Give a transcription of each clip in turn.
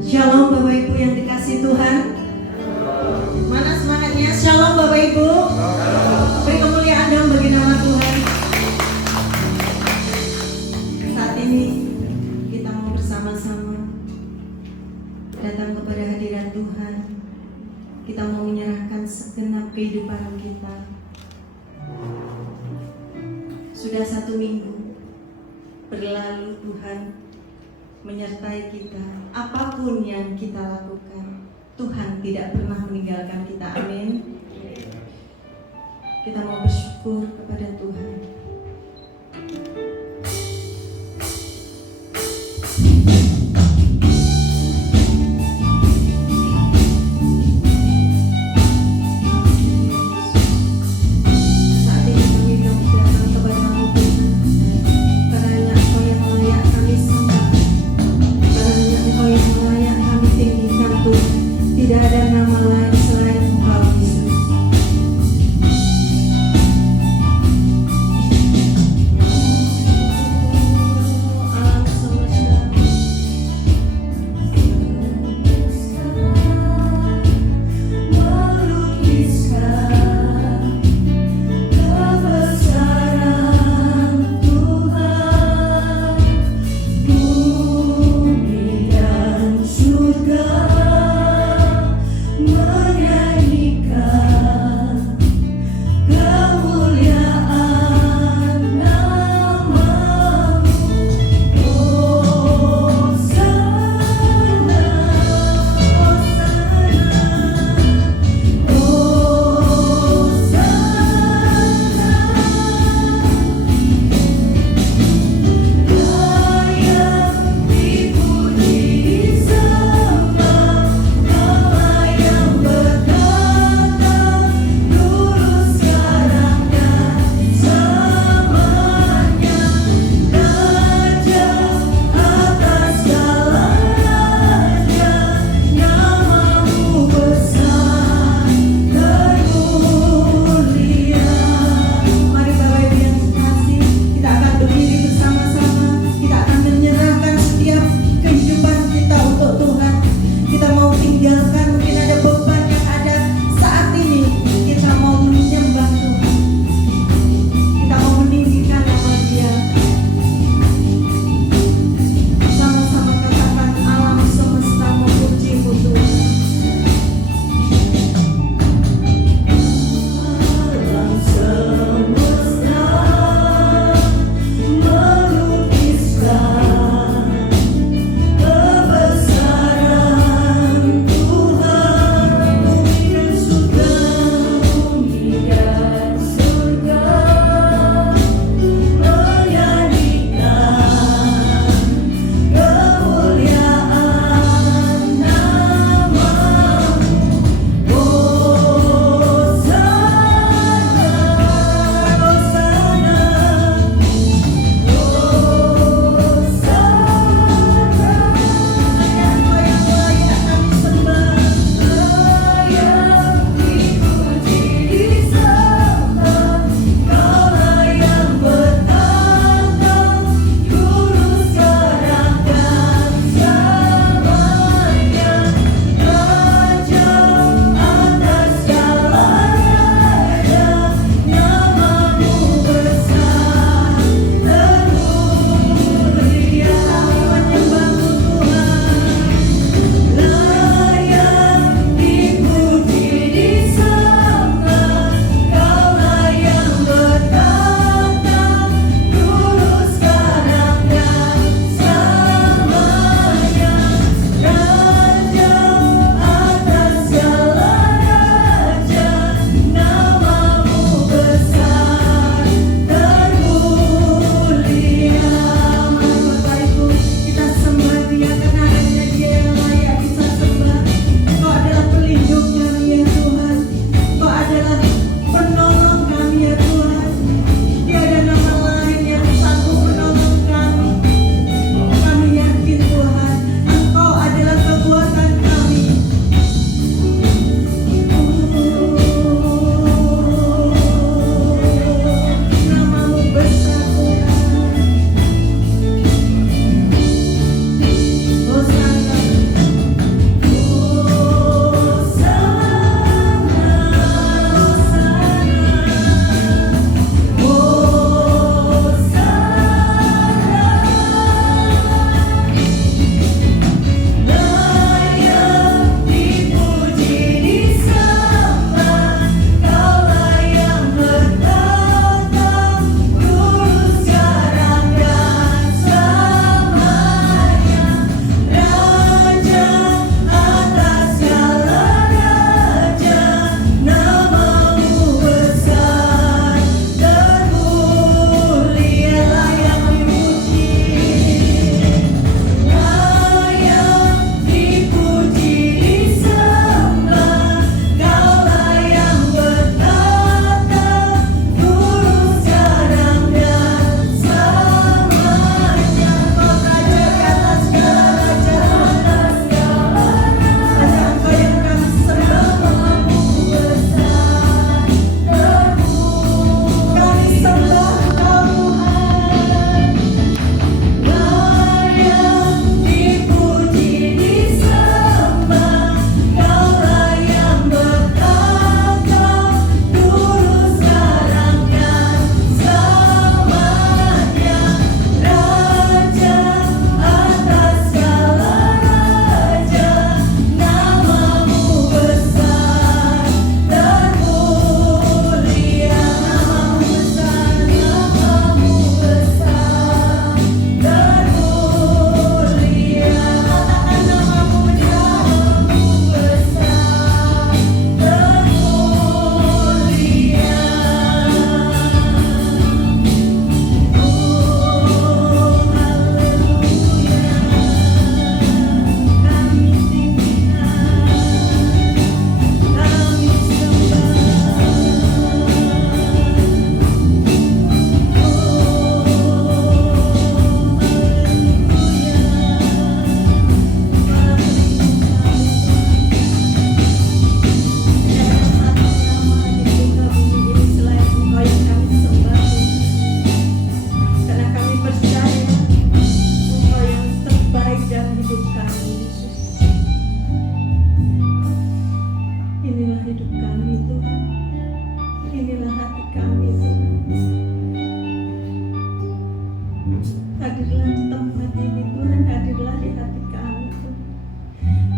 Shalom Bapak Ibu yang dikasihi Tuhan. Mana semangatnya? Shalom Bapak Ibu. Beri kemuliaan dong bagi nama Tuhan. Saat ini kita mau bersama-sama datang kepada hadirat Tuhan. Kita mau menyerahkan segenap kehidupan kita. Sudah 1 minggu berlalu, Tuhan menyertai kita. Apapun yang kita lakukan, Tuhan tidak pernah meninggalkan kita. Amin. Kita mau bersyukur kepada Tuhan. Tidak ada nama lain selain Engkau, Yesus.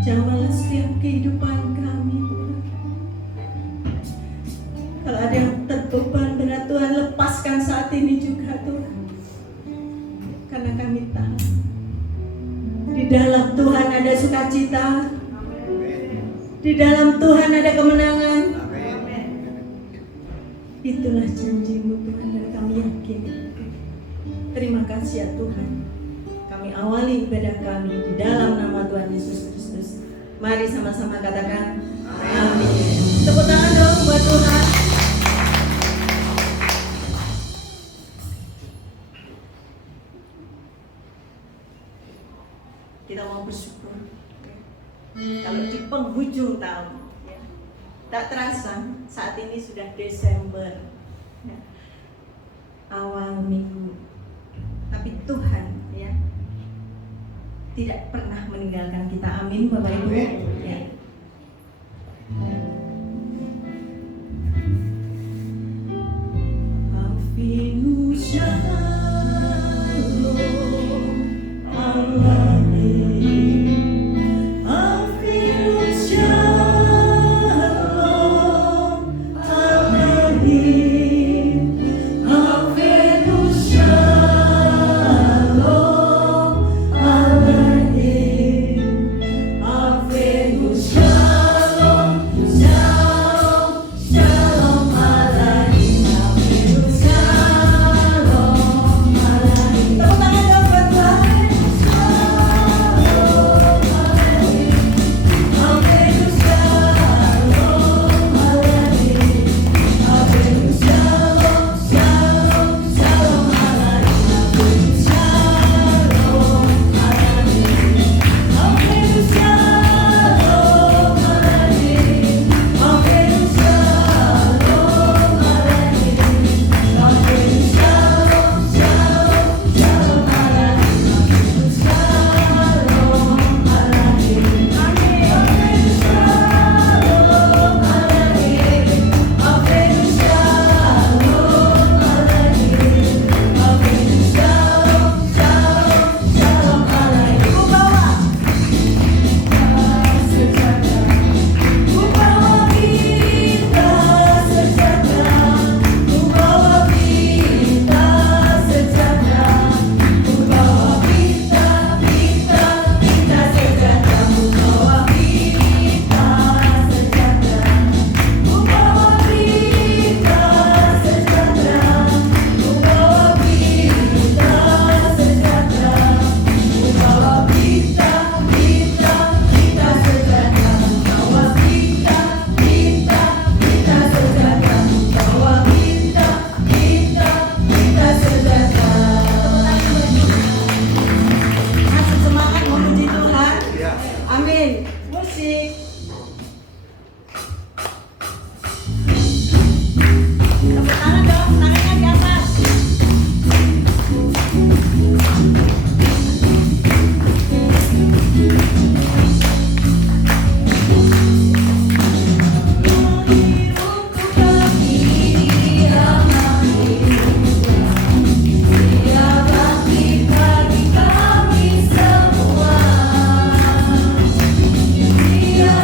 Jamahlah setiap kehidupan kami, Tuhan. Kalau ada yang terbeban berat, Tuhan, lepaskan saat ini juga, Tuhan. Karena kami tahu di dalam Tuhan ada sukacita, di dalam Tuhan ada kemenangan. Itulah janji-Mu, Tuhan, dan kami yakin. Terima kasih ya Tuhan. Kami awali ibadah kami di dalam nama Tuhan Yesus Kristus. Mari sama-sama katakan amin. Tepuk tangan dong buat Tuhan. Kita mau bersyukur. Kalau di penghujung tahun, tak terasa saat ini sudah Desember, awal minggu. Tapi Tuhan ya tidak pernah meninggalkan kita. Amin, Bapak Ibu. Ya. Afinu Shalom Alamin. Afinu Shalom Alamin. Afinu Shalom Alamin. Afinu Shalom Shalom Shalom Alamin. Afinu Shalom Alamin. Tepuk tangan dong buat Tuhan. Yeah.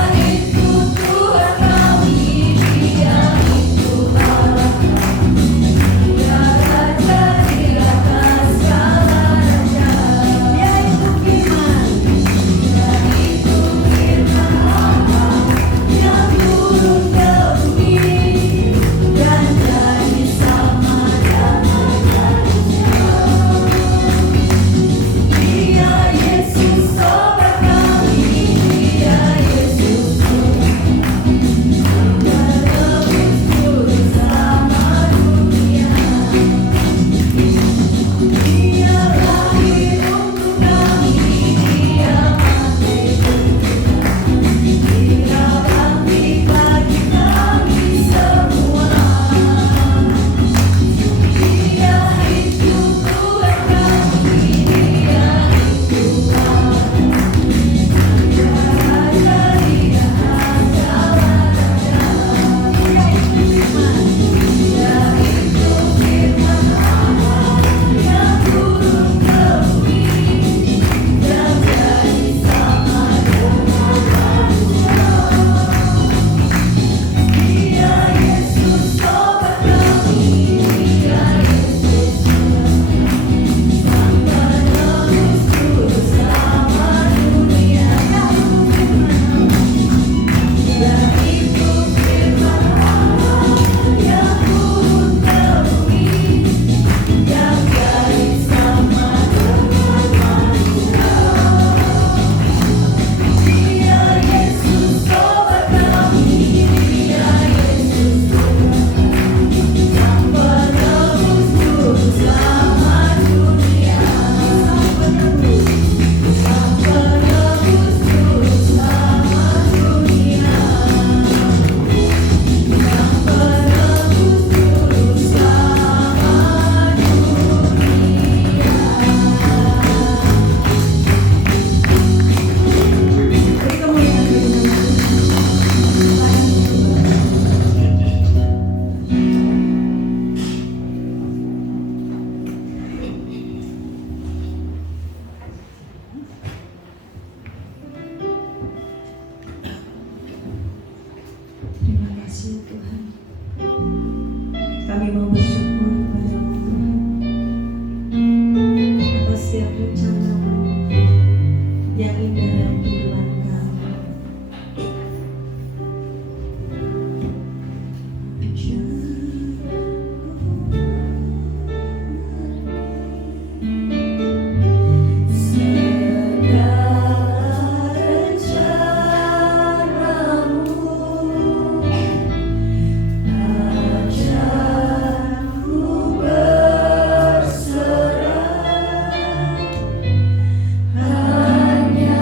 dalam kehidupan kami. Hanya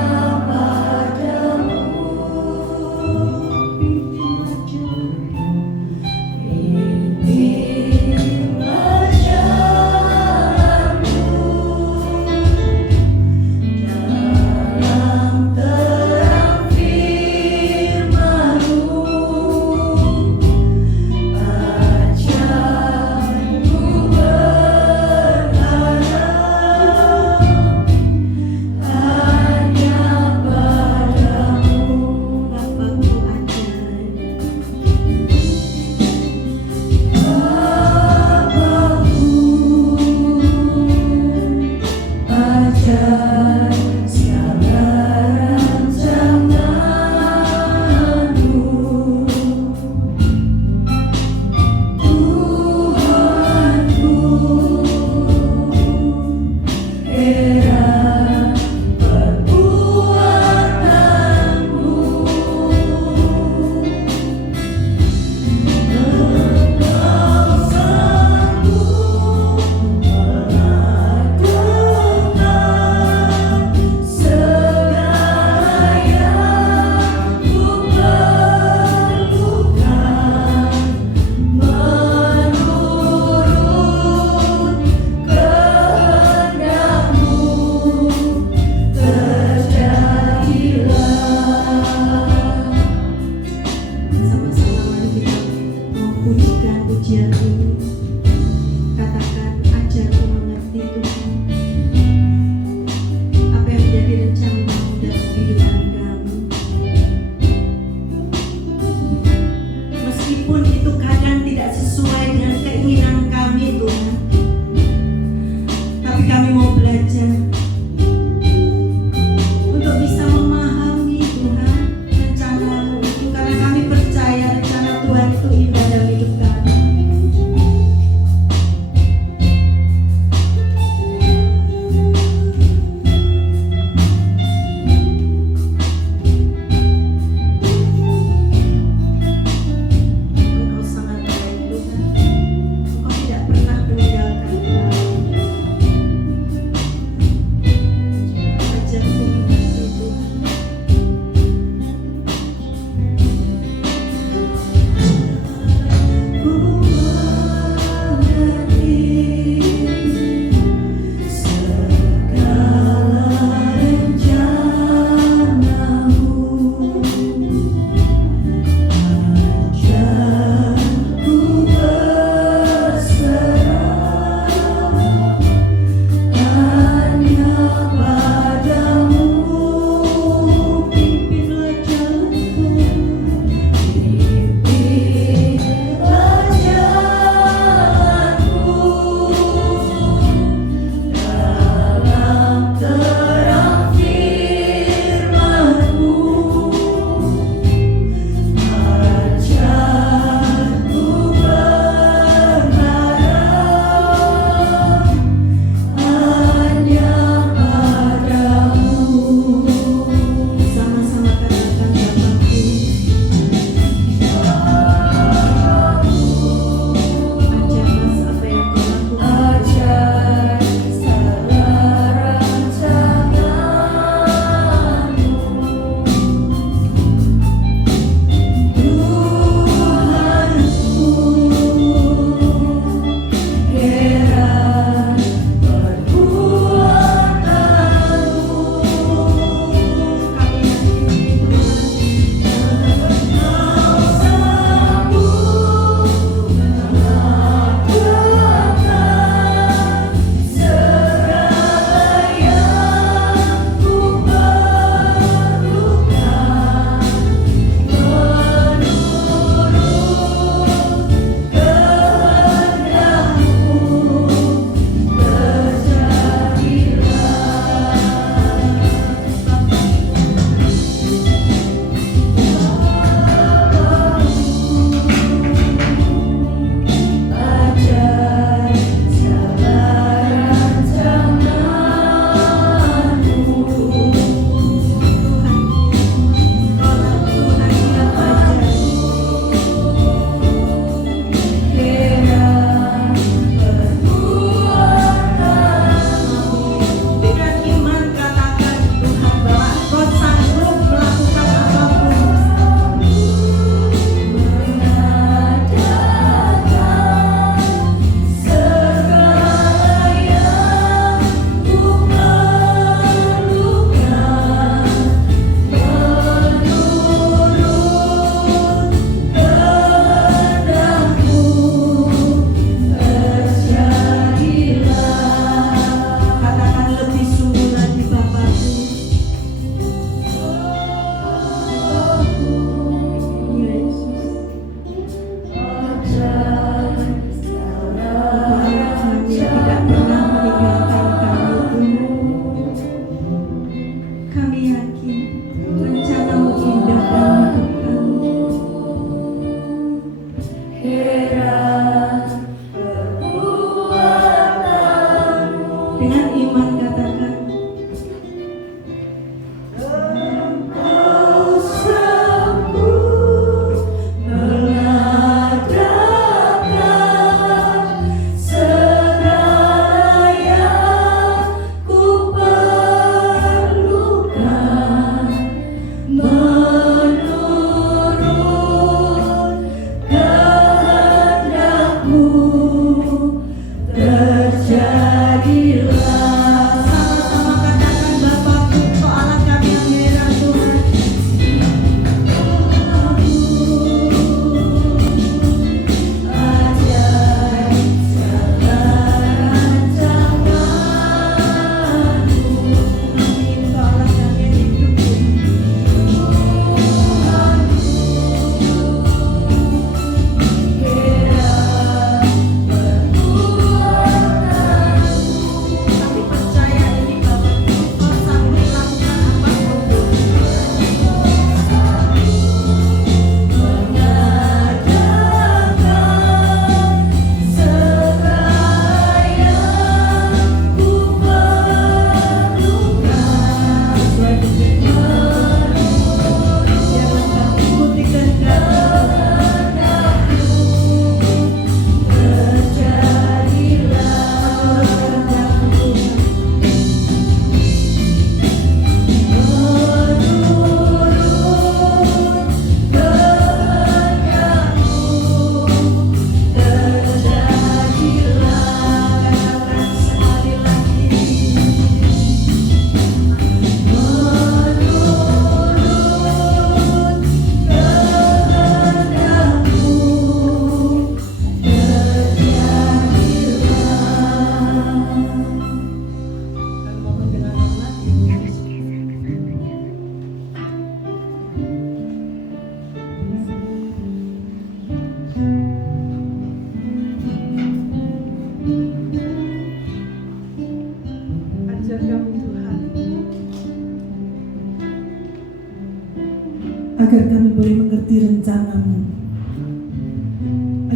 agar kami boleh mengerti rencana-Mu,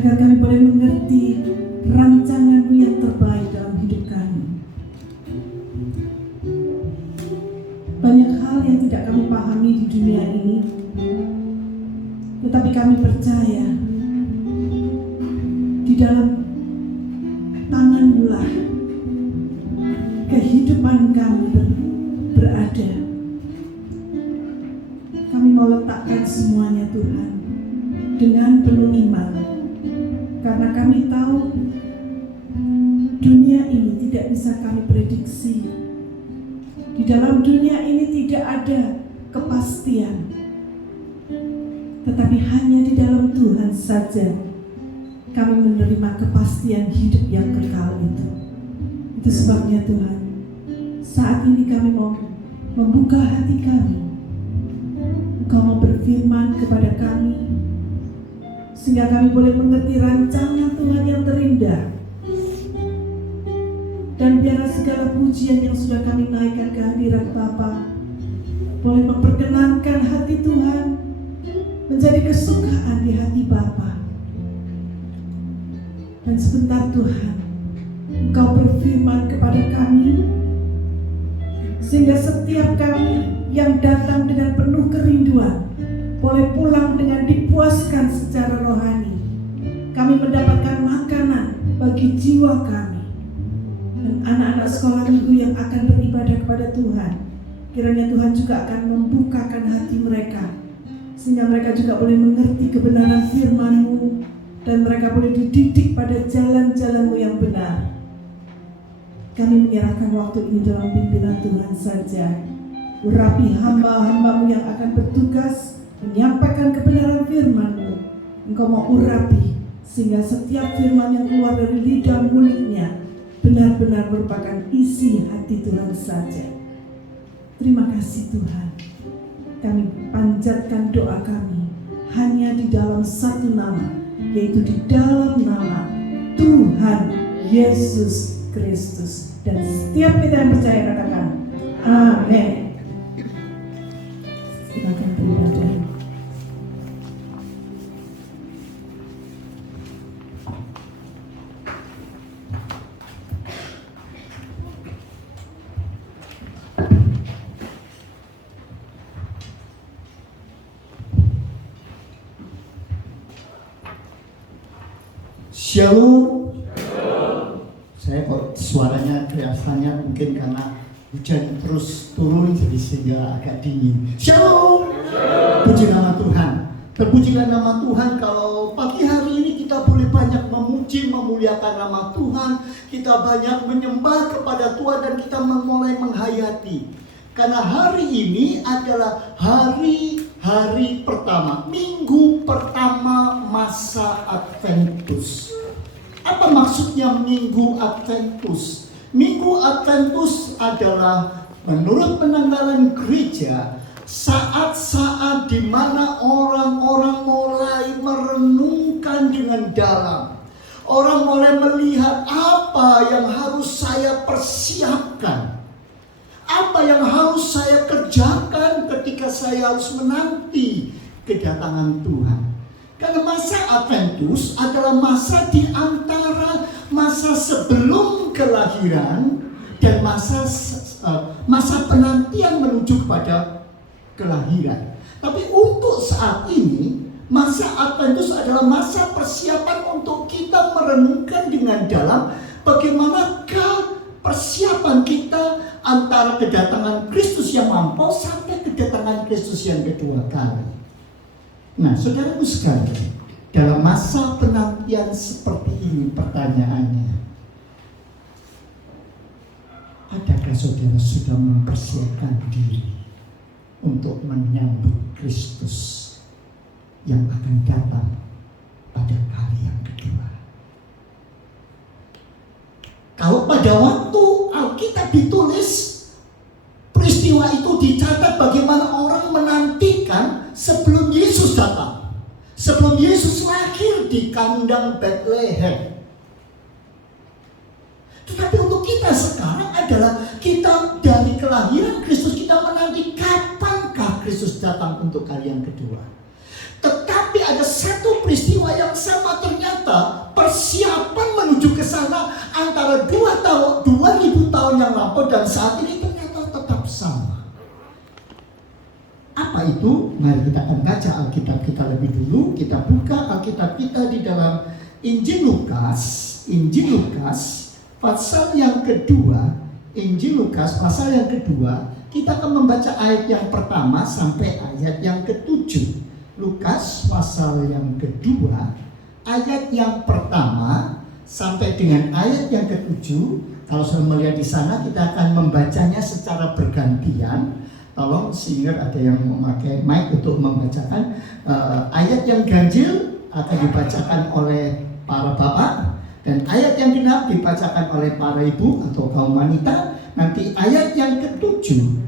agar kami boleh mengerti rancangan-Mu yang terbaik dalam hidup kami. Banyak hal yang tidak kami pahami di dunia ini, tetapi kami percaya di dalam tangan-Mu lah kehidupan kami berada. Kami mau letakkan semuanya Tuhan dengan penuh iman, karena kami tahu dunia ini tidak bisa kami prediksi. Di dalam dunia ini tidak ada kepastian, tetapi hanya di dalam Tuhan saja kami menerima kepastian hidup yang kekal itu. Itu sebabnya Tuhan, saat ini kami mau membuka hati kami. Engkau mau berfirman kepada kami, sehingga kami boleh mengerti rancangan Tuhan yang terindah. Dan biarlah segala pujian yang sudah kami naikkan ke hadirat Bapa boleh memperkenankan hati Tuhan, menjadi kesukaan di hati Bapa. Dan sebentar Tuhan, Engkau berfirman kepada kami, sehingga setiap kami yang datang dengan penuh kerinduan boleh pulang dengan dipuaskan secara rohani. Kami mendapatkan makanan bagi jiwa kami. Dan anak-anak sekolah minggu yang akan beribadah kepada Tuhan, kiranya Tuhan juga akan membukakan hati mereka, sehingga mereka juga boleh mengerti kebenaran firman-Mu, dan mereka boleh dididik pada jalan-jalan-Mu yang benar. Kami menyerahkan waktu ini dalam pimpinan Tuhan saja. Urapi hamba-hamba-Mu yang akan bertugas menyampaikan kebenaran firman-Mu. Engkau mau urapi, sehingga setiap firman yang keluar dari lidah muliknya benar-benar merupakan isi hati Tuhan saja. Terima kasih Tuhan. Kami panjatkan doa kami hanya di dalam satu nama, yaitu di dalam nama Tuhan Yesus Kristus. Dan setiap kita yang percaya katakan amin. Silakan beribadah. Shalom. Saya kok suaranya kelihatannya mungkin karena hujan terus turun jadi sehingga agak dingin. Shalom. Puji nama Tuhan. Terpujilah nama Tuhan. Kalau pagi hari ini kita boleh banyak memuji, memuliakan nama Tuhan. Kita banyak menyembah kepada Tuhan dan kita mulai menghayati. Karena hari ini adalah hari pertama, minggu pertama masa Adventus. Apa maksudnya minggu Adventus? Minggu Adventus adalah menurut penanggalan gereja saat-saat di mana orang-orang mulai merenungkan dengan dalam. Orang mulai melihat apa yang harus saya persiapkan, apa yang harus saya kerjakan ketika saya harus menanti kedatangan Tuhan. Karena masa Adventus adalah masa di antara masa sebelum kelahiran dan masa penantian menuju kepada kelahiran. Tapi untuk saat ini, masa Adventus adalah masa persiapan untuk kita merenungkan dengan dalam bagaimanakah persiapan kita antara kedatangan Kristus yang lampau sampai kedatangan Kristus yang kedua kali. Nah, saudaraku sekalian, dalam masa penantian seperti ini pertanyaannya, adakah saudara sudah mempersiapkan diri untuk menyambut Kristus yang akan datang pada kali yang kedua? Kalau pada waktu Alkitab ditulis, peristiwa itu dicatat bagaimana orang menantikan sebelum Yesus datang, sebelum Yesus lahir di kandang Bethlehem. Tetapi untuk kita sekarang adalah kita dari kelahiran Kristus, kita menanti kapankah Kristus datang. datang untuk kali yang kedua. Tetapi ada satu peristiwa yang sama, ternyata persiapan menuju ke sana antara 2000 tahun yang lampau dan saat ini ternyata tetap sama. Apa itu? Mari kita akan baca Alkitab kita lebih dulu. Kita buka Alkitab kita di dalam Injil Lukas pasal yang kedua. Injil Lukas pasal yang kedua, kita akan membaca ayat yang pertama sampai ayat yang ketujuh. Lukas pasal yang kedua, ayat yang pertama sampai dengan ayat yang ketujuh. Kalau sudah melihat di sana, kita akan membacanya secara bergantian. Tolong sehingga ada yang memakai mic untuk membacakan. Ayat yang ganjil akan dibacakan oleh para bapak, dan ayat yang genap dibacakan oleh para ibu atau kaum wanita. Nanti ayat yang ketujuh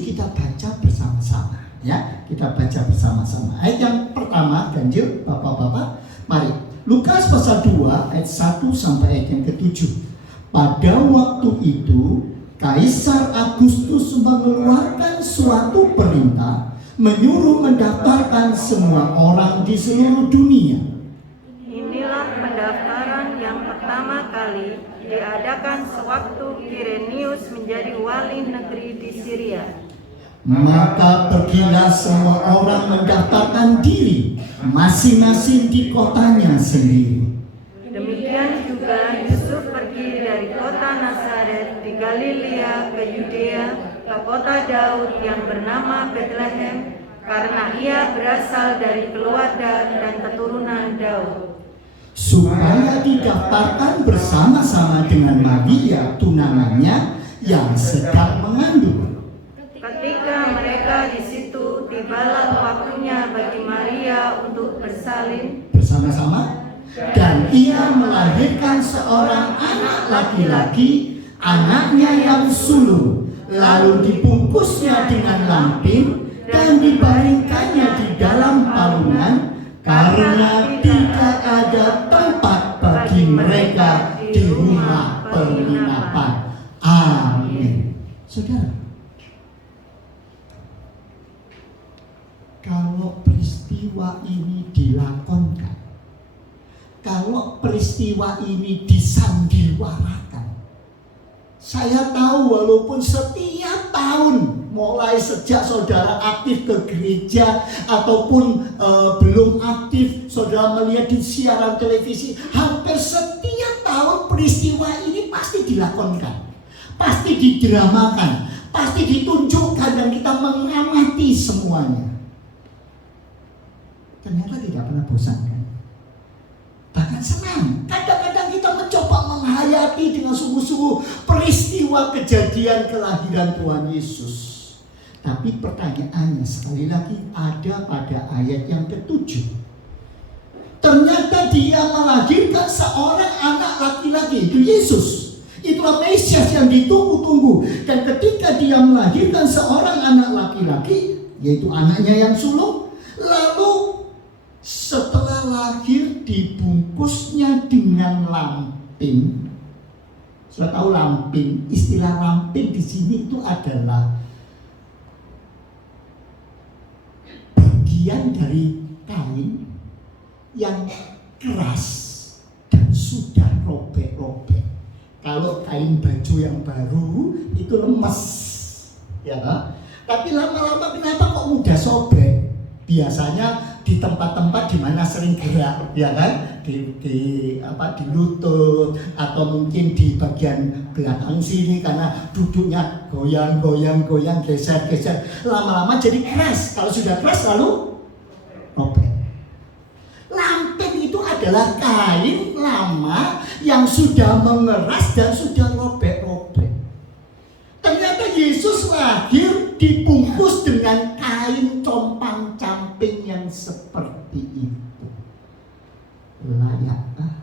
kita baca bersama-sama. Ya, kita baca bersama-sama. Ayat yang pertama ganjil, bapak-bapak. Mari, Lukas pasal 2 ayat 1 sampai ayat yang ketujuh. Pada waktu itu, Kaisar Agustus mengeluarkan suatu perintah menyuruh mendaftarkan semua orang di seluruh dunia. Inilah pendaftaran yang pertama kali diadakan sewaktu Kirenius menjadi wali negeri di Syria. Maka pergilah semua orang mendaftarkan diri masing-masing di kotanya sendiri. Demikian juga Yusuf pergi dari kota Nazaret di Galilea ke Yudea, ke kota Daud yang bernama Betlehem, karena ia berasal dari keluarga dan keturunan Daud, supaya didaftarkan bersama-sama dengan Maria tunangannya yang sedang mengandung. Ketika mereka di situ, tibalah waktunya bagi Maria untuk bersalin Bersama-sama, dan ia melahirkan seorang anak laki-laki, anaknya yang sulung, lalu dibungkusnya dengan lampin dan dibaringkannya di dalam palungan, karena tidak ada tempat bagi mereka di rumah penginapan. Amin. Saudara, kalau peristiwa ini dilakonkan, kalau peristiwa ini disandiwarakan, saya tahu walaupun setiap tahun, mulai sejak saudara aktif ke gereja ataupun belum aktif, saudara melihat di siaran televisi, hampir setiap tahun peristiwa ini pasti dilakonkan, pasti didramakan, pasti ditunjukkan, dan kita mengamati semuanya. Ternyata tidak pernah bosan, kan? Bahkan senang. Kadang-kadang kita mencoba menghayati dengan sungguh-sungguh peristiwa kejadian kelahiran Tuhan Yesus. Tapi pertanyaannya sekali lagi ada pada ayat yang ketujuh. Ternyata dia melahirkan seorang anak laki-laki, itu Yesus. Itulah Mesias yang ditunggu-tunggu. Dan ketika dia melahirkan seorang anak laki-laki, yaitu anaknya yang sulung, lalu setelah lahir dibungkusnya dengan lampin. Sudah tahu lampin? Istilah lampin di sini itu adalah bagian dari kain yang keras dan sudah robek-robek. Kalau kain baju yang baru itu lemes, ya kan? Tapi lama-lama kenapa kok mudah sobek? Biasanya di tempat-tempat di mana sering gerak, ya kan, di lutut atau mungkin di bagian belakang sini, karena duduknya goyang, geser, lama-lama jadi keras. Kalau sudah keras lalu robek. Lampin itu adalah kain lama yang sudah mengeras dan sudah robek-robek. Ternyata Yesus lahir dibungkus dengan kain compang-camping yang seperti itu. Layakkah?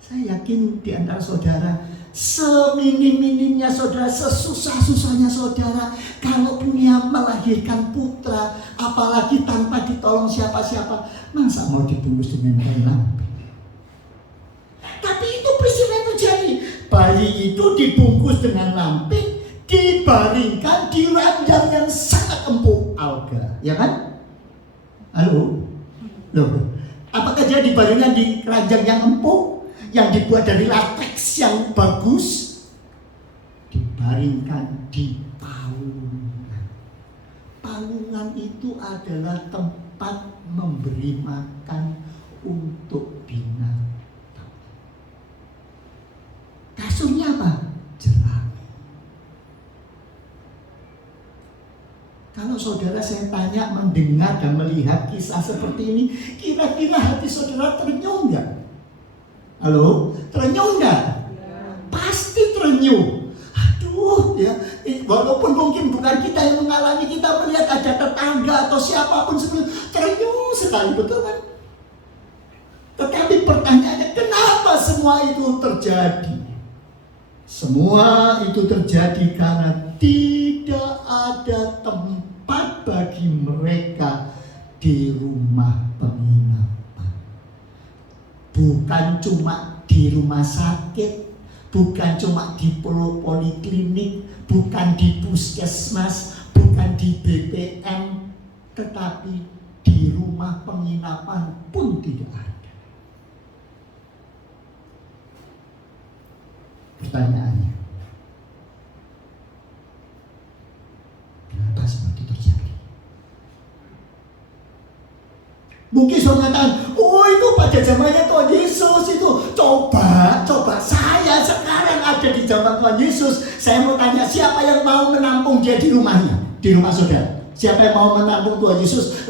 Saya yakin di antara saudara, seminim-minimnya saudara, sesusah-susahnya saudara, kalau punya melahirkan putra, apalagi tanpa ditolong siapa-siapa, masa mau dibungkus dengan kain lampin? Tapi itu peristiwa yang terjadi. Bayi itu dibungkus dengan lampin, dibaringkan di ranjang yang sangat empuk, alga, ya kan? Halo? Loh, apakah dia dibaringkan di ranjang yang empuk, yang dibuat dari lateks yang bagus? Dibaringkan di palungan. Palungan itu adalah tempat memberi makan untuk binatang. Kasurnya apa? Jerami. Kalau saudara saya tanya, mendengar dan melihat kisah seperti ini, kira-kira hati saudara terenyuh nggak? Halo? Terenyuh nggak? Pasti terenyuh. Aduh, ya, walaupun mungkin bukan kita yang mengalami, kita melihat ada tetangga atau siapapun sebelum terenyuh sekali, betul kan? Tetapi pertanyaannya, kenapa semua itu terjadi? Semua itu terjadi karena tidak ada tempat bagi mereka di rumah penginapan. Bukan cuma di rumah sakit, bukan cuma di poliklinik, bukan di puskesmas, bukan di BPM, tetapi di rumah penginapan pun tidak ada. Pertanyaannya, kenapa seperti itu terjadi? Mungkin saudara mengatakan, oh itu pada zamannya Tuhan Yesus itu. Coba saya sekarang ada di zaman Tuhan Yesus. Saya mau tanya, siapa yang mau menampung dia di rumahnya, di rumah saudara? Siapa yang mau menampung Tuhan Yesus?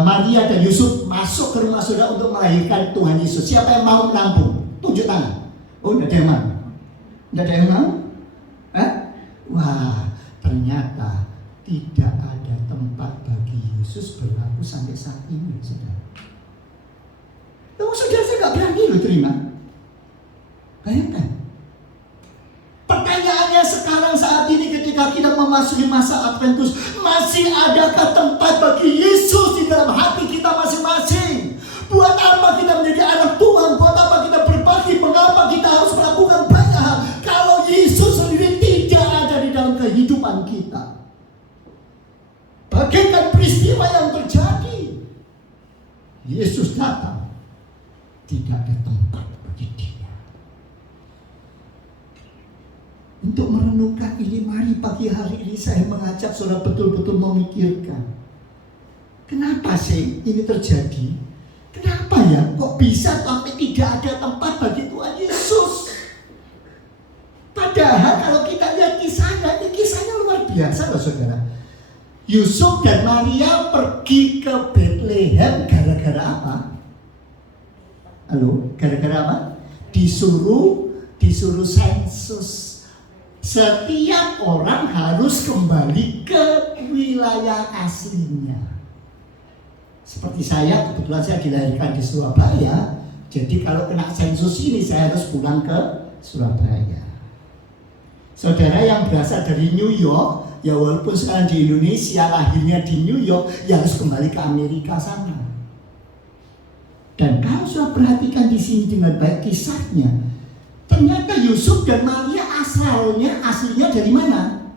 Maria dan Yusuf masuk ke rumah saudara untuk melahirkan Tuhan Yesus. Siapa yang mau menampung? Tunjuk tangan. Oh, tidak ada yang mau? Tidak ada yang mau? Wah, ternyata tidak ada tempat bagi Yesus berlaku sampai saat ini, saudara. Loh, saudara, saya nggak berani loh terima. Bayangkan. Pertanyaannya sekarang saat ini ketika kita memasuki masa Adventus, masih adakah tempat bagi Yesus di dalam hati kita masing-masing? Buat apa kita menjadi anak Tuhan? Buat apa kita berbakti? Mengapa kita harus melakukan banyak hal kalau Yesus sendiri tidak ada di dalam kehidupan kita? Bagaikan peristiwa yang terjadi, Yesus datang, tidak ada tempat bagi dia. Untuk merenungkan ini, mari pagi hari ini saya mengajak saudara betul-betul memikirkan, kenapa sih ini terjadi? Kenapa ya kok bisa sampai tidak ada tempat bagi Tuhan Yesus? Padahal kalau kita lihat kisahnya, ini kisahnya luar biasa loh saudara. Yusuf dan Maria pergi ke Bethlehem gara-gara apa? Halo, gara-gara apa? Disuruh sensus. Setiap orang harus kembali ke wilayah aslinya. Seperti saya, kebetulan saya dilahirkan di Surabaya. Jadi kalau kena sensus ini saya harus pulang ke Surabaya. Saudara yang berasal dari New York, ya walaupun sekarang di Indonesia, lahirnya di New York, ya harus kembali ke Amerika sana. Dan kalau sudah perhatikan di sini dengan baik kisahnya, ternyata Yusuf dan Maria aslinya dari mana?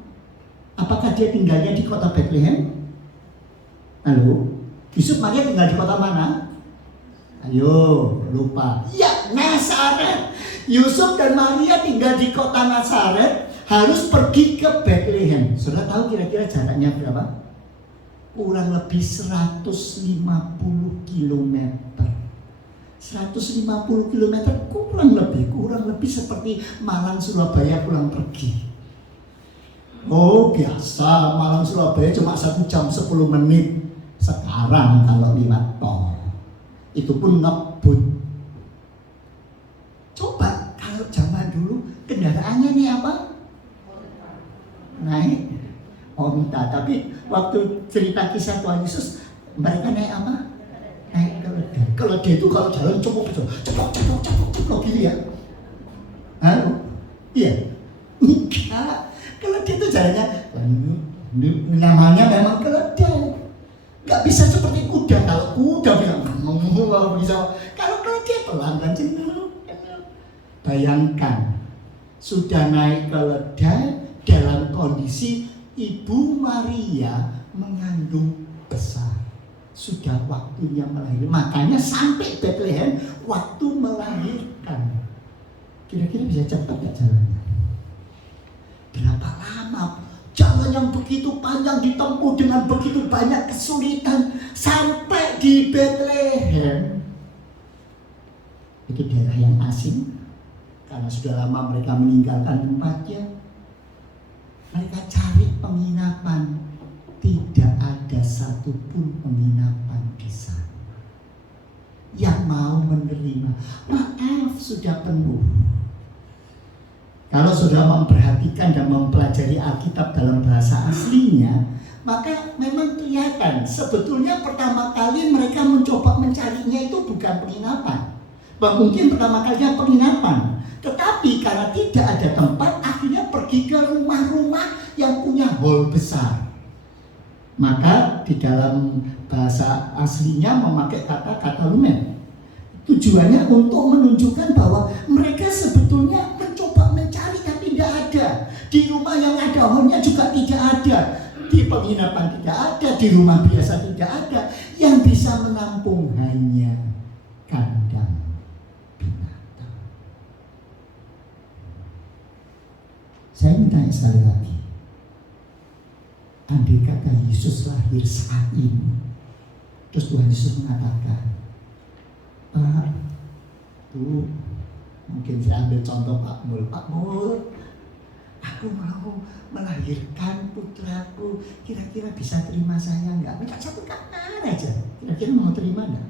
Apakah dia tinggalnya di kota Bethlehem? Halo? Yusuf Maria tinggal di kota mana? Ayo, lupa. Ya, Nazaret. Yusuf dan Maria tinggal di kota Nazaret, harus pergi ke Bethlehem. Saudara tahu kira-kira jaraknya berapa? Kurang lebih 150 km. 150 km kurang lebih seperti Malang Surabaya pulang pergi. Oh biasa, Malang Surabaya cuma 1 jam 10 menit. Sekarang kalau lewat tol itu pun ngebut. Coba kalau zaman dulu kendaraannya nih apa? Naik onta. Tapi waktu cerita kisah Tuhan Yesus, mereka naik apa? Naik keledai. Keledai itu kalau jalan ceplok gitu ya. Halo? Iya. Enggak. Keledai itu jalannya namanya memang keledai. Gak bisa seperti kuda. Kalau kuda bilang bisa. Kalau keledai pelan-pelan cenderung. Bayangkan sudah naik keledai dan kondisi Ibu Maria mengandung besar. Sudah waktunya melahirkan. Makanya sampai Bethlehem waktu melahirkan. Kira-kira bisa cepat gak jalannya? Berapa lama? Jalan yang begitu panjang ditempuh dengan begitu banyak kesulitan sampai di Bethlehem. Itu daerah yang asing karena sudah lama mereka meninggalkan tempatnya. Mereka cari penginapan, tidak ada satupun penginapan di sana yang mau menerima. Maaf, sudah penuh. Kalau sudah memperhatikan dan mempelajari Alkitab dalam bahasa aslinya, maka memang kelihatan sebetulnya pertama kali mereka mencoba mencarinya itu bukan penginapan. Mungkin pertama kalinya penginapan, tetapi karena tidak ada tempat, akhirnya pergi ke rumah-rumah yang punya hall besar. Maka di dalam bahasa aslinya memakai kata lumen. Tujuannya untuk menunjukkan bahwa mereka sebetulnya mencoba mencari tapi tidak ada. Di rumah yang ada hallnya juga tidak ada. Di penginapan tidak ada, di rumah biasa tidak ada. Yang bisa menampung hanya kandang binatang. Saya minta sekali lagi, andai kata Yesus lahir saat ini, terus Tuhan Yesus mengatakan, Pak, Bu, mungkin saya ambil contoh Pak Mul, aku mau melahirkan putraku, kira-kira bisa terima saya enggak? Minta satu kamar aja, kira-kira mau terima enggak?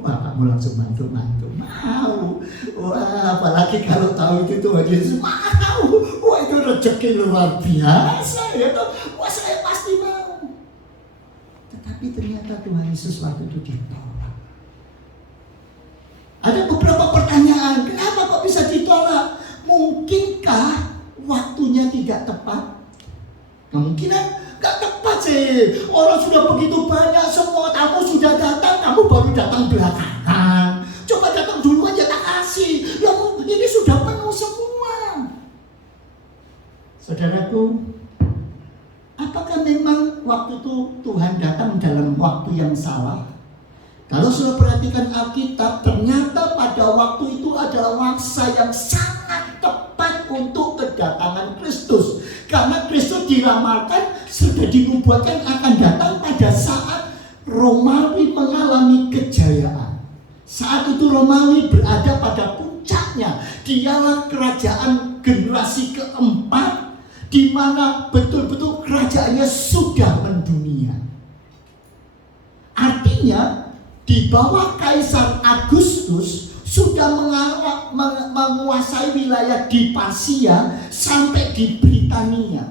Wah, Pak Mul langsung mantu, mau. Wah, apalagi kalau tahu itu Tuhan Yesus, mau. Wah, itu rezeki luar biasa ya toh. Wah, saya pasti mau. Tetapi ternyata Tuhan Yesus waktu itu ditolak. Ada beberapa pertanyaan, kenapa kok bisa ditolak? Mungkinkah waktunya tidak tepat? Kemungkinan gak tepat sih. Orang sudah begitu banyak, semua tamu sudah datang, kamu baru datang belakangan. Coba datang dulu aja tak kasih. Ya ini sudah penuh semua. Saudaraku, apakah memang waktu itu Tuhan datang dalam waktu yang salah? Kalau sudah perhatikan Alkitab, ternyata pada waktu itu adalah masa yang sangat tepat untuk kedatangan Kristus. Karena Kristus diramalkan, sudah dinubuatkan akan datang pada saat Romawi mengalami kejayaan. Saat itu Romawi berada pada puncaknya. Dialah kerajaan generasi keempat, di mana betul-betul kerajaannya sudah mendunia. Artinya, di bawah Kaisar Agustus sudah menguasai wilayah di Parsia sampai di Britania.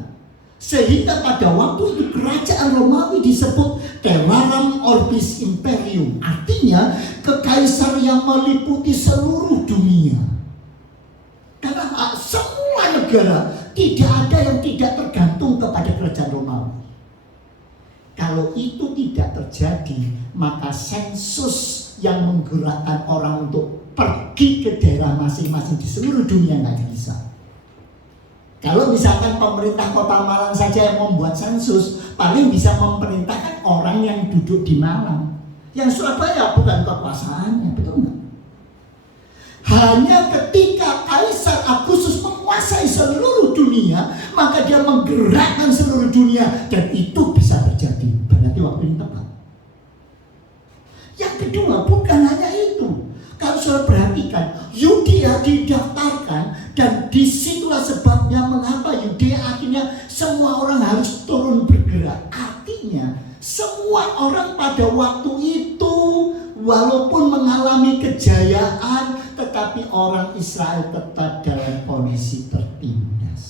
Sehingga pada waktu itu kerajaan Romawi disebut Terrarum Orbis Imperium. Artinya kekaisar yang meliputi seluruh dunia. Karena semua negara, tidak ada yang tidak tergantung kepada kerajaan Romawi. Kalau itu tidak terjadi, maka sensus yang menggerakkan orang untuk pergi ke daerah masing-masing di seluruh dunia nggak bisa. Kalau misalkan pemerintah Kota Malang saja yang membuat sensus, paling bisa memerintahkan orang yang duduk di Malang. Yang Surabaya bukan kekuasaannya, betul nggak? Hanya ketika Kaisar Agustus menguasai seluruh dunia, maka dia menggerakkan seluruh dunia, dan itu bisa terjadi. Berarti waktu ini tepat. Yang kedua, bukan hanya itu. Kalau sudah perhatikan, Yudea didaftarkan, dan disitulah sebabnya mengapa Yudea akhirnya semua orang harus turun bergerak. Artinya, semua orang pada waktu itu walaupun mengalami kejayaan, tetapi orang Israel tetap dalam kondisi tertindas.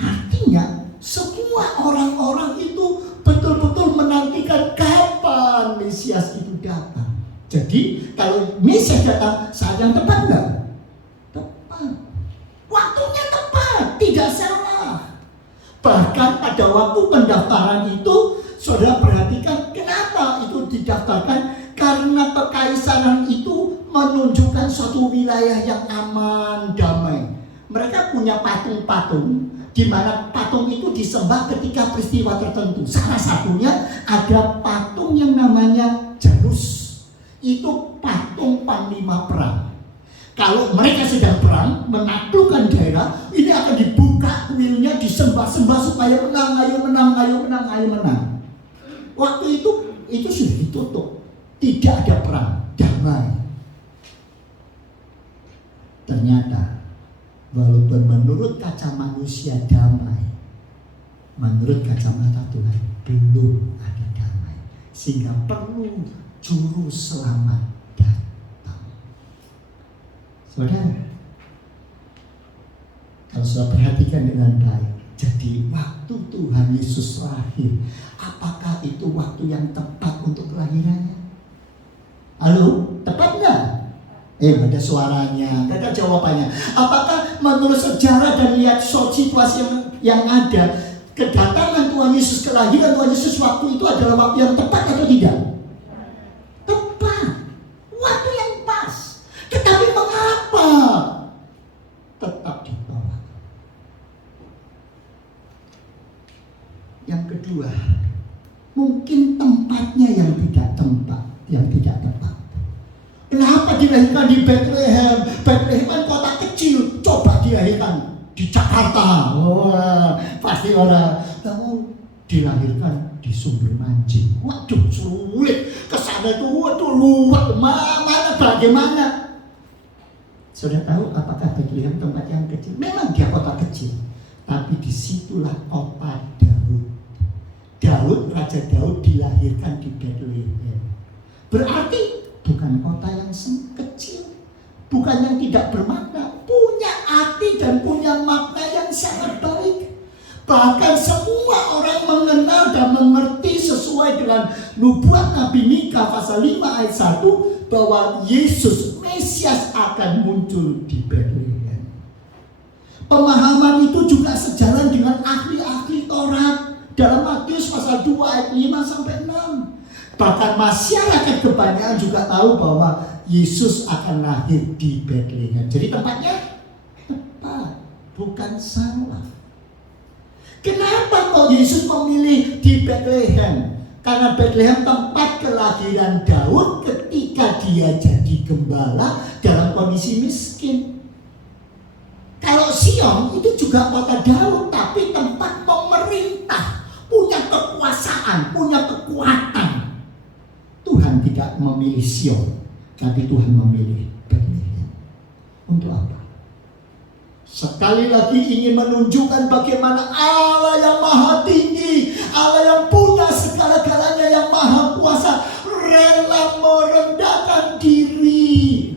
Artinya, semua orang-orang itu betul-betul menantikan kapan Mesias itu datang. Jadi, kalau Mesias datang, saat yang tepat enggak? Tepat. Waktunya tepat, tidak salah. Bahkan pada waktu pendaftaran itu, saudara perhatikan kenapa itu didaftarkan? Karena kekaisaran itu menunjukkan suatu wilayah yang aman, damai. Mereka punya patung-patung di mana patung itu disembah ketika peristiwa tertentu. Salah satunya ada patung yang namanya Janus. Itu patung panglima perang. Kalau mereka sedang perang, menaklukkan daerah, ini akan dibuka kuilnya, disembah-sembah supaya menang, ayo menang, ayo menang, ayo menang. Waktu itu sudah ditutup. Tidak ada perang, damai. Ternyata walaupun menurut kaca manusia damai, menurut kacamata Tuhan belum ada damai, sehingga perlu juru selamat datang. Saudara, kalau saudara perhatikan dengan baik, jadi waktu Tuhan Yesus lahir, apakah itu waktu yang tepat untuk kelahirannya? Halo, tepat nggak? Ada suaranya, ada jawabannya. Apakah menurut sejarah dan lihat situasi yang ada, kedatangan Tuhan Yesus, kelahiran Tuhan Yesus waktu itu adalah waktu yang tepat atau tidak? Tepat, waktu yang pas. Tetapi mengapa tetap ditolak? Yang kedua, mungkin tempatnya yang tidak tepat. Kenapa dilahirkan di Bethlehem? Bethlehem kan kota kecil. Coba dilahirkan di Jakarta. Wah, pasti orang. Kamu dilahirkan di Sumber Mancing. Waduh, sulit. Kesana itu, waduh, luar. Mana, bagaimana? Sudah tahu apakah Bethlehem tempat yang kecil? Memang dia kota kecil. Tapi disitulah kota Daud, Raja Daud dilahirkan di Bethlehem. Berarti bukan kota yang kecil, bukan yang tidak bermakna, punya arti dan punya makna yang sangat baik. Bahkan semua orang mengenal dan mengerti sesuai dengan nubuat Nabi Mika pasal 5 ayat 1 bahwa Yesus Mesias akan muncul di Bethlehem. Pemahaman itu juga sejalan dengan ahli-ahli Taurat dalam Matius pasal 2 ayat 5 sampai 6. Bahkan masyarakat kebanyakan juga tahu bahwa Yesus akan lahir di Bethlehem. Jadi tempatnya tepat, bukan salah. Kenapa kok Yesus memilih di Bethlehem? Karena Bethlehem tempat kelahiran Daud ketika dia jadi gembala dalam kondisi miskin. Kalau Sion itu juga kota Daud, tapi tempat pemerintah, punya kekuasaan, punya kekuatan. Tuhan tidak memilih Sion, tapi Tuhan memilih Bethlehem. Untuk apa? Sekali lagi ingin menunjukkan bagaimana Allah yang maha tinggi, Allah yang punya segala-galanya, yang maha kuasa, rela merendahkan diri,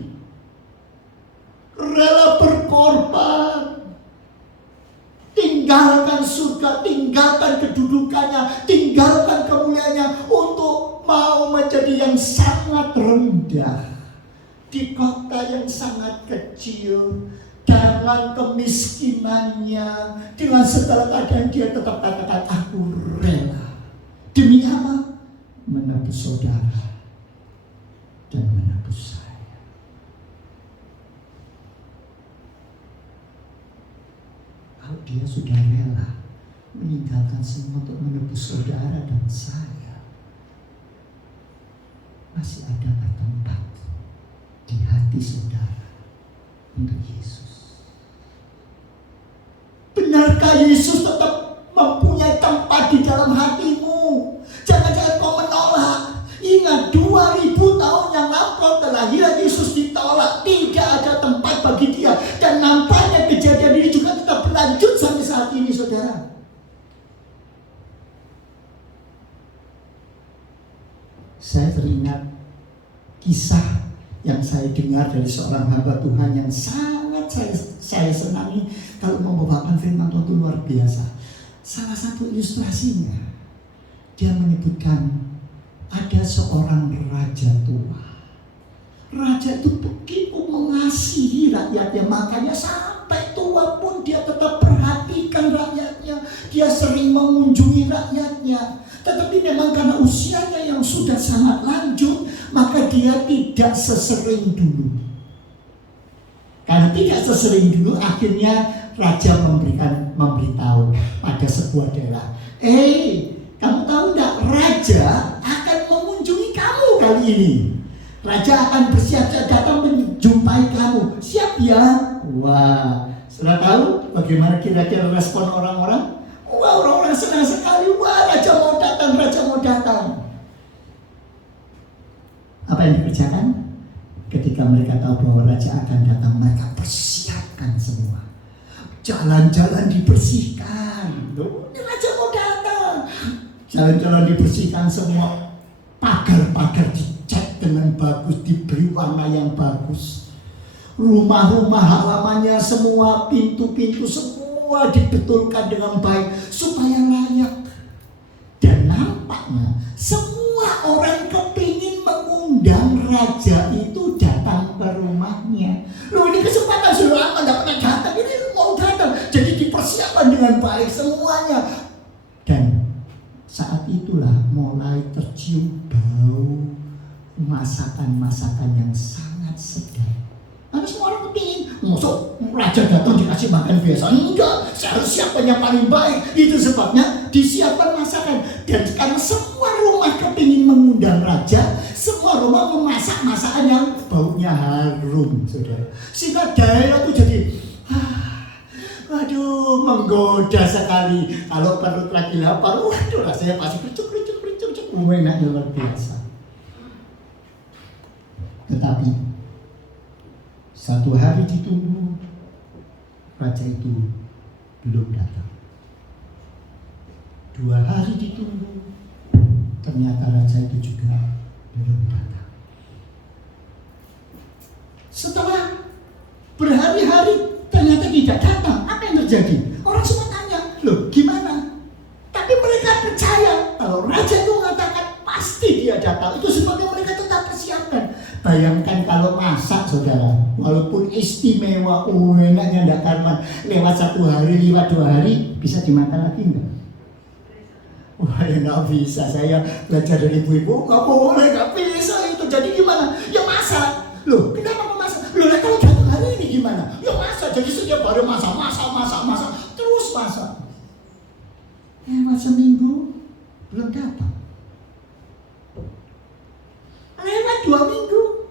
rela berkorban, tinggalkan surga, tinggalkan kedudukannya, tinggalkan kemuliaannya untuk mau menjadi yang sangat rendah di kota yang sangat kecil, dengan kemiskinannya, dengan segala keadaan dia tetap katakan aku rela. Demi apa? Menebus saudara dan menebus saya. Kalau dia sudah rela meninggalkan semua untuk menebus saudara dan saya, masih adakah tempat di hati saudara untuk Yesus? Benarkah Yesus tetap mempunyai tempat di dalam hatimu? Jangan-jangan kau menolak. Ingat, 2000 tahun yang lampau kelahiran Yesus ditolak. Tidak ada tempat bagi dia. Dan nampaknya kejadian ini juga tetap berlanjut sampai saat ini, saudara. Saya teringat kisah yang saya dengar dari seorang hamba Tuhan yang sangat saya senangi kalau membawakan firman Tuhan, itu luar biasa. Salah satu ilustrasinya, dia menyebutkan ada seorang raja tua. Raja itu begitu mengasihi rakyatnya, makanya sampai tua pun dia tetap perhatikan rakyatnya. Dia sering mengunjungi rakyatnya. Tetapi memang karena usianya yang sudah sangat lanjut, maka dia tidak sesering dulu. Karena tidak sesering dulu, akhirnya raja memberitahu pada sebuah daerah, kamu tahu enggak, raja akan mengunjungi kamu kali ini. Raja akan bersiap-siap datang menjumpai kamu. Siap ya? Wah, sudah tahu bagaimana kira-kira respon orang-orang? Wah, orang-orang senang sekali. Wah, raja mau datang, raja mau datang. Apa yang dikerjakan? Ketika mereka tahu bahwa raja akan datang, mereka persiapkan semua. Jalan-jalan dibersihkan. Loh, ini raja mau datang. Jalan-jalan dibersihkan semua. Pagar-pagar dicat dengan bagus, diberi warna yang bagus. Rumah-rumah halamannya semua, pintu-pintu semua dibetulkan dengan baik supaya layak. Dan nampaknya semua orang kepingin mengundang raja itu datang ke rumahnya. Loh, ini kesempatan sudah lama gak pernah datang, ini mau datang. Jadi dipersiapkan dengan baik semuanya. Dan saat itulah mulai tercium bau masakan-masakan yang sangat sedap. Karena semua orang kepingin, masuk raja datang dikasih makan biasa. Enggak, saya harus siapkan yang paling baik. Itu sebabnya disiapkan masakan. Dan karena semua rumah kepingin mengundang raja, semua rumah memasak masakan yang baunya harum, saudara. Sehingga daerah itu jadi waduh, menggoda sekali. Kalau perut lagi lapar, waduh, rasanya pasti kericuk. Enaknya luar biasa. Tetapi satu hari ditunggu, raja itu belum datang. 2 hari ditunggu, ternyata raja itu juga belum datang. Setelah berhari-hari ternyata tidak datang. Apa yang terjadi? Orang semua tanya, loh gimana? Tapi mereka percaya kalau raja itu mengatakan pasti dia datang. Itu sebabnya mereka tetap persiapkan. Bayangkan kalau masak, saudara, walaupun istimewa, enaknya enggak karuan, lewat 1 hari, lewat 2 hari, bisa dimakan lagi enggak? Wah, ya enggak bisa. Saya belajar dari ibu-ibu, enggak boleh, enggak bisa itu. Jadi gimana? Ya masak. Loh, kenapa memasak? Loh, kalau datang hari ini gimana? Ya masak. Jadi setiap hari masak, terus masak. Lewat seminggu, belum datang. Lewat 2 minggu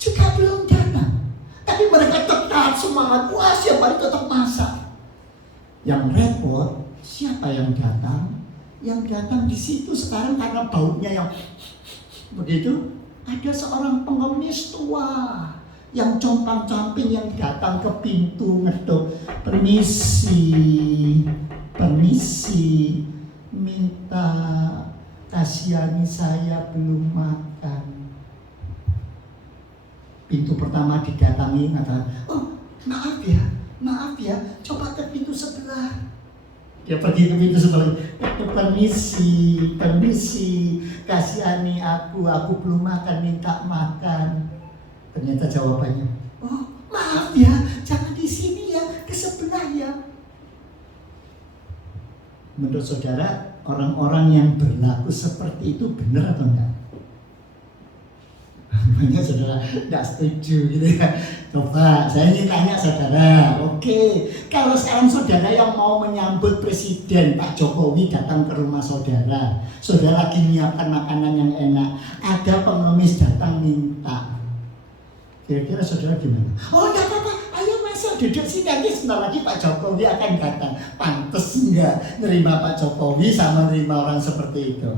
juga belum datang. Tapi mereka tetap semangat. Wah, siapa hari tetap masak. Yang repot, siapa yang datang? Yang datang di situ sekarang karena baunya yang begitu. Ada seorang pengemis tua yang compang-camping yang datang ke pintu ngetuk, permisi, minta kasihani saya belum makan. Pintu pertama didatangi, kata, oh maaf ya, coba ke pintu sebelah. Dia pergi ke pintu sebelah, permisi, kasihani aku belum makan, minta makan. Ternyata jawabannya, oh maaf ya, jangan di sini ya, ke sebelah ya. Menurut saudara, orang-orang yang berlaku seperti itu benar atau enggak? Banyak saudara tidak setuju gitu ya. Coba saya ingin tanya saudara, oke, kalau sekarang saudara yang mau menyambut Presiden Pak Jokowi datang ke rumah saudara lagi menyiapkan makanan yang enak, ada pengemis datang minta, kira-kira saudara gimana? Oh enggak apa-apa, ayo masuk duduk sini, nanti sebentar lagi Pak Jokowi akan datang. Pantes enggak nerima Pak Jokowi sama nerima orang seperti itu?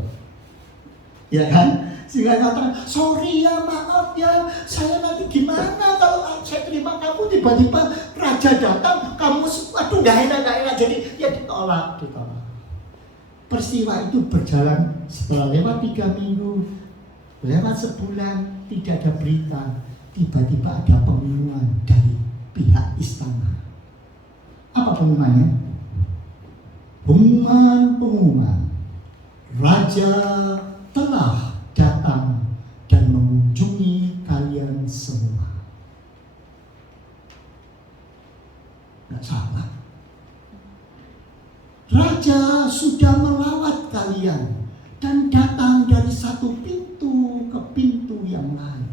Ya kan? Sehingga katakan, sorry ya, maaf ya, saya nanti gimana kalau saya terima kamu, tiba-tiba raja datang, kamu aduh gak enak, jadi ya ditolak. Peristiwa itu berjalan setelah lewat 3 minggu, lewat sebulan, tidak ada berita, tiba-tiba ada pengumuman dari pihak istana. Apa pengumumannya? Pengumuman, raja telah datang dan mengunjungi kalian semua. Tidak salah. Raja sudah melawat kalian dan datang dari satu pintu ke pintu yang lain.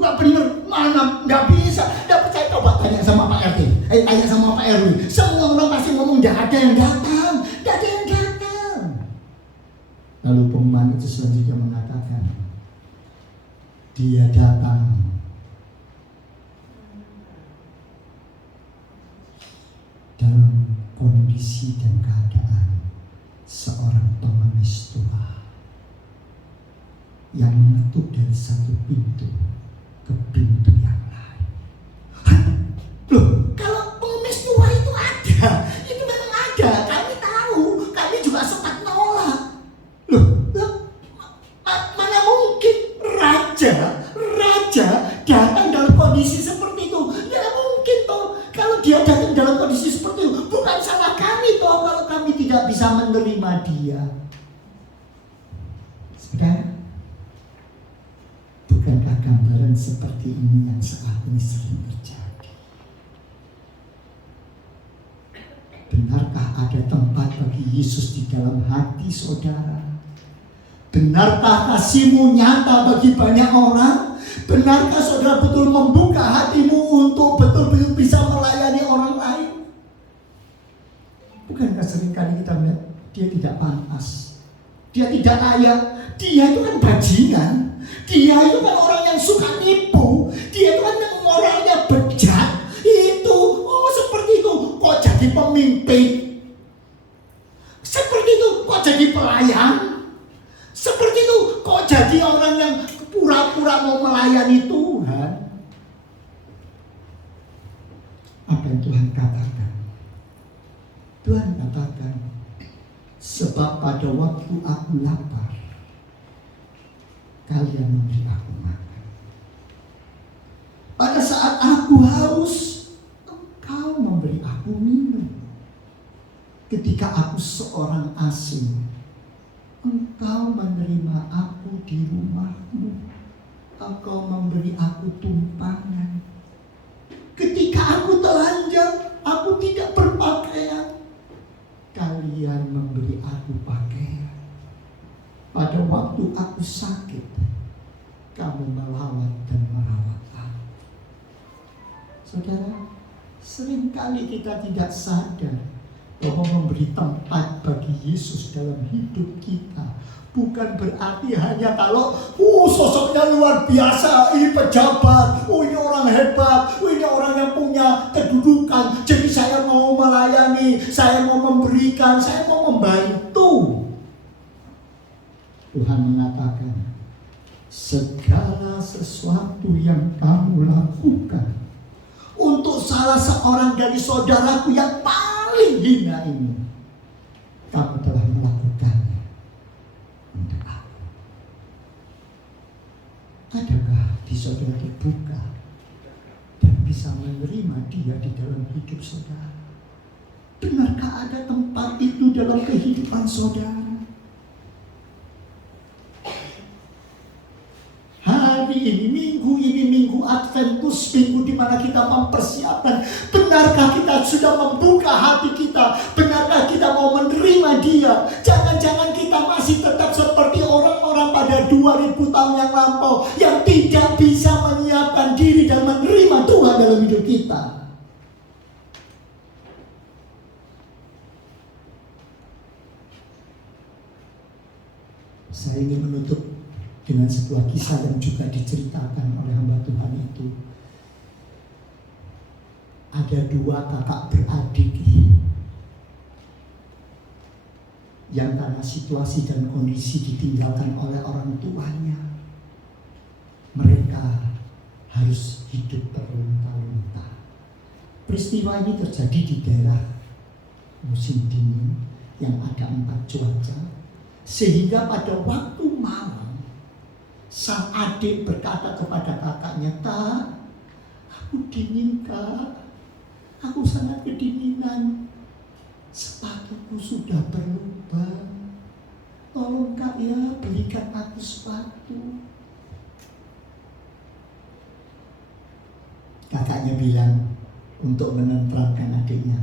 nggak bener, mana nggak bisa, nggak percaya. Coba tanya sama Pak RT, tanya sama Pak RW. Semua orang pasti ngomong nggak ada yang datang, nggak ada yang datang. Lalu pengumuman itu selanjutnya mengatakan, dia datang dalam kondisi dan keadaan seorang pengemis tua yang mengetuk dari satu pintu ke pintu yang lain. Hah? Loh, kalau pengemis tua itu ada, itu memang ada. Kami tahu, kami juga sempat nolak. Loh, mana mungkin raja datang dalam kondisi seperti itu? Tidak mungkin toh. Kalau dia datang dalam kondisi seperti itu, bukan salah kami toh kalau kami tidak bisa menerima dia. Saudara, bukankah gambaran seperti ini yang saat ini sering terjadi? Benarkah ada tempat bagi Yesus di dalam hati saudara? Benarkah kasih-Mu nyata bagi banyak orang? Benarkah saudara betul membuka hatimu untuk betul-betul bisa melayani orang lain? Bukankah seringkali kita melihat dia tidak pantas, dia tidak layak, dia itu kan bajingan, dia itu kan orang yang suka nipu, dia itu kan moralnya bejat. Itu, seperti itu kok jadi pemimpin, seperti itu kok jadi pelayan, seperti itu kok jadi orang yang pura-pura mau melayani Tuhan. Apa yang Tuhan katakan? Tuhan katakan, sebab pada waktu aku lapar, kalian memberi aku makan. Pada saat aku haus, engkau memberi aku minum. Ketika aku seorang asing, engkau menerima aku di rumahmu. Engkau memberi aku tumpangan. Ketika aku telanjang, aku tidak berpakaian, kalian memberi aku pakaian. Pada waktu aku sakit, kamu melawat dan merawat aku. Saudara, seringkali kita tidak sadar bahwa memberi tempat bagi Yesus dalam hidup kita bukan berarti hanya kalau sosoknya luar biasa, ini pejabat, ini orang hebat, ini orang yang punya kedudukan, jadi saya mau melayani, saya mau memberikan, saya mau membantu. Tuhan mengatakan, segala sesuatu yang kamu lakukan untuk salah seorang dari saudaraku yang paling hina ini, kamu telah melakukannya untuk aku. Adakah di saudara terbuka dan bisa menerima dia di dalam hidup saudara? Benarkah ada tempat itu dalam kehidupan saudara? Hari ini minggu Adventus, minggu di mana kita mempersiapkan. Benarkah kita sudah membuka hati kita? Benarkah kita mau menerima dia? Jangan-jangan kita masih tetap seperti orang-orang pada 2000 tahun yang lampau yang tidak bisa menyiapkan diri dan menerima Tuhan dalam hidup kita. Saya ingin menutup dengan sebuah kisah yang juga diceritakan oleh hamba Tuhan itu. Ada dua kakak beradik yang karena situasi dan kondisi ditinggalkan oleh orang tuanya, mereka harus hidup terlunta-lunta. Peristiwa ini terjadi di daerah musim dingin yang ada 4 cuaca, sehingga pada waktu malam sang adik berkata kepada kakaknya, "Kak, aku dingin kak, aku sangat kedinginan, sepatuku sudah berlubang, tolong kak ya belikan aku sepatu." Kakaknya bilang untuk menenteramkan adiknya,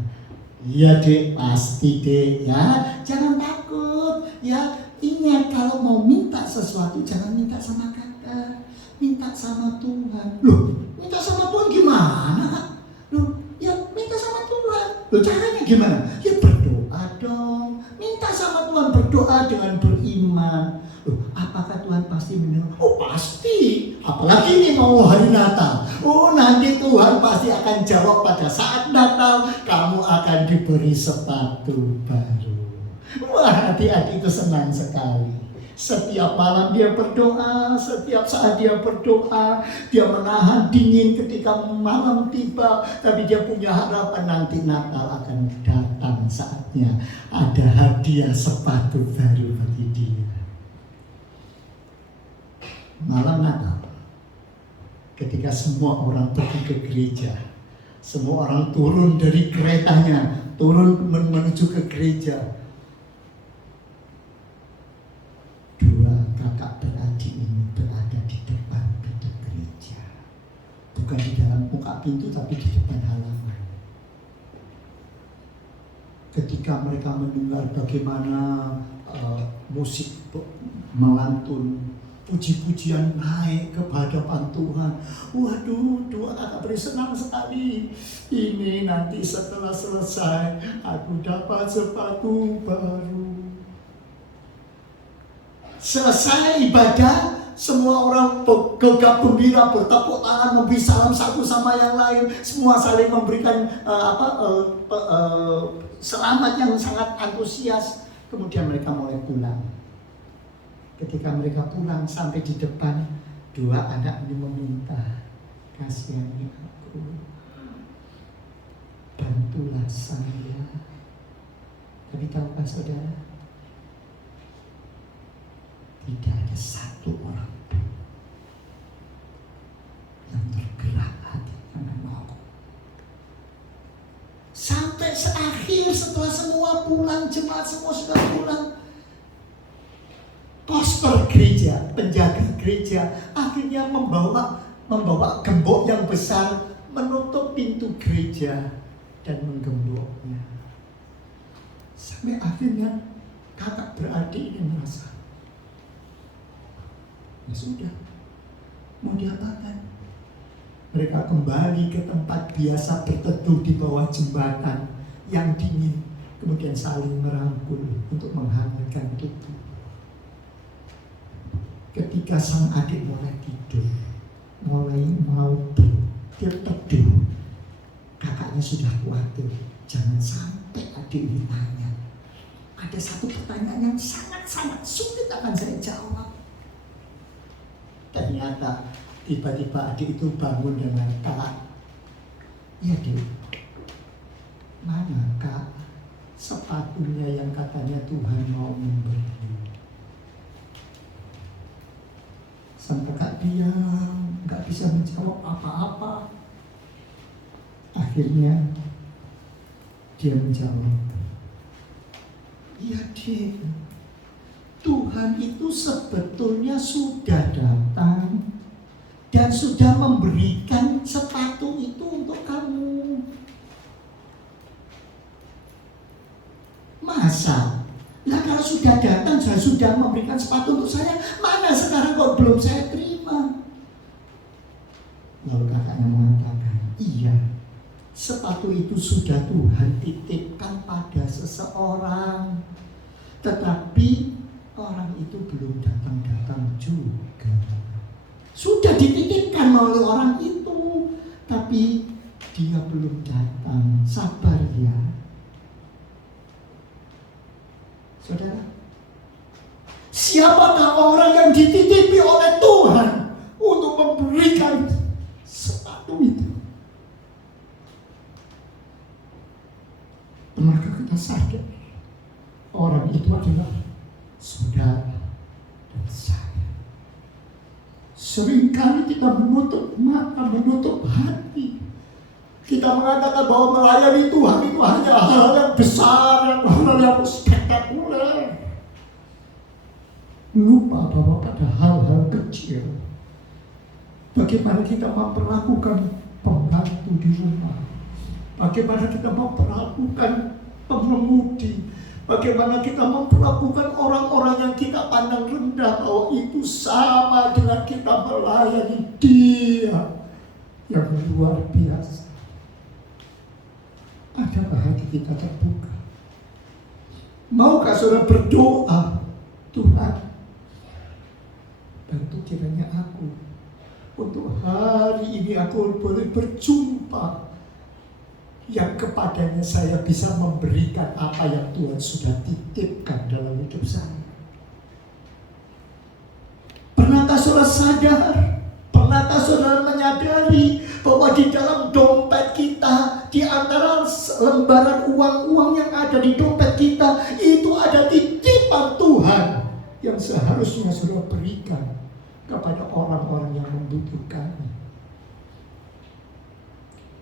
"Iya dek, pasti dek ya, jangan takut ya. Ingat kalau mau minta sesuatu jangan minta sama kakak, minta sama Tuhan. Loh, minta sama Tuhan gimana, Kak? Loh, ya minta sama Tuhan. Loh, caranya gimana? Ya berdoa dong. Minta sama Tuhan, berdoa dengan beriman. Loh, apakah Tuhan pasti mendengar? Oh pasti. Apalagi ini mau hari Natal. Oh nanti Tuhan pasti akan jawab pada saat Natal. Kamu akan diberi sepatu baru. Wah, adik-adik itu senang sekali. Setiap malam dia berdoa, setiap saat dia berdoa, dia menahan dingin ketika malam tiba, tapi dia punya harapan nanti Natal akan datang saatnya ada hadiah sepatu baru bagi dia. Malam Natal, ketika semua orang pergi ke gereja, semua orang turun dari keretanya, turun menuju ke gereja. Dua kakak beradik ini berada di depan pintu gereja, bukan di dalam muka pintu tapi di depan halaman. Ketika mereka mendengar bagaimana musik melantun, puji-pujian naik ke hadapan Tuhan. Waduh, dua kakak beradik senang sekali. Ini nanti setelah selesai aku dapat sepatu baru. Selesai ibadah, semua orang gegap gembira, bertepuk tangan, memberi salam satu sama yang lain. Semua saling memberikan selamat yang sangat antusias. Kemudian mereka mulai pulang. Ketika mereka pulang sampai di depan, dua anak ini meminta, kasihani aku, bantulah saya. Tapi tahukah saudara, tidak ada satu orang pun yang tergerak hatinya menolong. Sampai seakhir setelah semua pulang, jemaat semua sudah pulang, pastor gereja, penjaga gereja akhirnya membawa gembok yang besar, menutup pintu gereja dan menggemboknya. Sampai akhirnya kakak beradik ini merasa, ya sudah, mau diapakan? Mereka kembali ke tempat biasa berteduh di bawah jembatan yang dingin, kemudian saling merangkul untuk menghangatkan tubuh. Ketika sang adik mulai tidur, mulai mau terteduh, kakaknya sudah khawatir, jangan sampai adik ini tanya. Ada satu pertanyaan yang sangat-sangat sulit akan saya jawab. Ternyata tiba-tiba adik itu bangun dengan, "Kak, iya Dek, mana Kak sepatunya yang katanya Tuhan mau memberi?" Sang kakak diam, gak bisa menjawab apa-apa. Akhirnya dia menjawab, "Iya Dek, Tuhan itu sebetulnya sudah datang dan sudah memberikan sepatu itu untuk kamu." Masa? Nah kalau sudah datang, sudah memberikan sepatu untuk saya, mana sekarang kok belum saya terima? Lalu kakaknya mengatakan, "Iya, sepatu itu sudah Tuhan titipkan pada seseorang, tetapi orang itu belum datang-datang juga. Sudah dititipkan oleh orang itu, tapi dia belum datang. Sabar ya." Saudara, siapakah orang yang dititipi oleh Tuhan untuk memberikan sepatu itu? Maka kita sadar orang itu adalah saudara dan saya. Seringkali kita menutup mata, menutup hati. Kita mengatakan bahwa melayani Tuhan itu hanya hal yang besar, hal yang spektakuler. Lupa bahwa pada hal-hal kecil, bagaimana kita memperlakukan pembantu di rumah, bagaimana kita memperlakukan pengemudi, Bagaimana kita memperlakukan orang-orang yang kita pandang rendah, bahwa itu sama dengan kita melayani Dia yang luar biasa. Adakah hati kita terbuka? Maukah saudara berdoa, Tuhan, bantu kiranya aku untuk hari ini aku boleh berjumpa yang kepadanya saya bisa memberikan apa yang Tuhan sudah titipkan dalam hidup saya. Pernahkah saudara sadar? Pernahkah saudara menyadari bahwa di dalam dompet kita, di antara lembaran uang-uang yang ada di dompet kita, itu ada titipan Tuhan yang seharusnya saudara berikan kepada orang-orang yang membutuhkannya?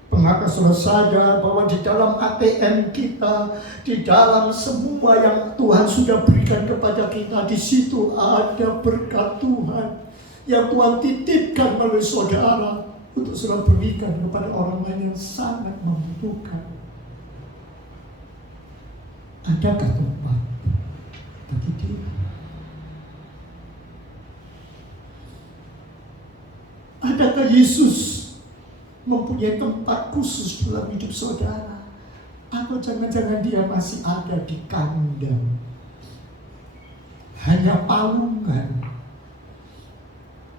Pernahkah saudara sadar bahwa di dalam ATM kita, di dalam semua yang Tuhan sudah berikan kepada kita, di situ ada berkat Tuhan yang Tuhan titipkan melalui saudara untuk saudara berikan kepada orang lain yang sangat membutuhkan? Adakah tempat bagi dia? Adakah Yesus mempunyai tempat khusus dalam hidup saudara? Atau jangan-jangan dia masih ada di kandang, hanya palungan,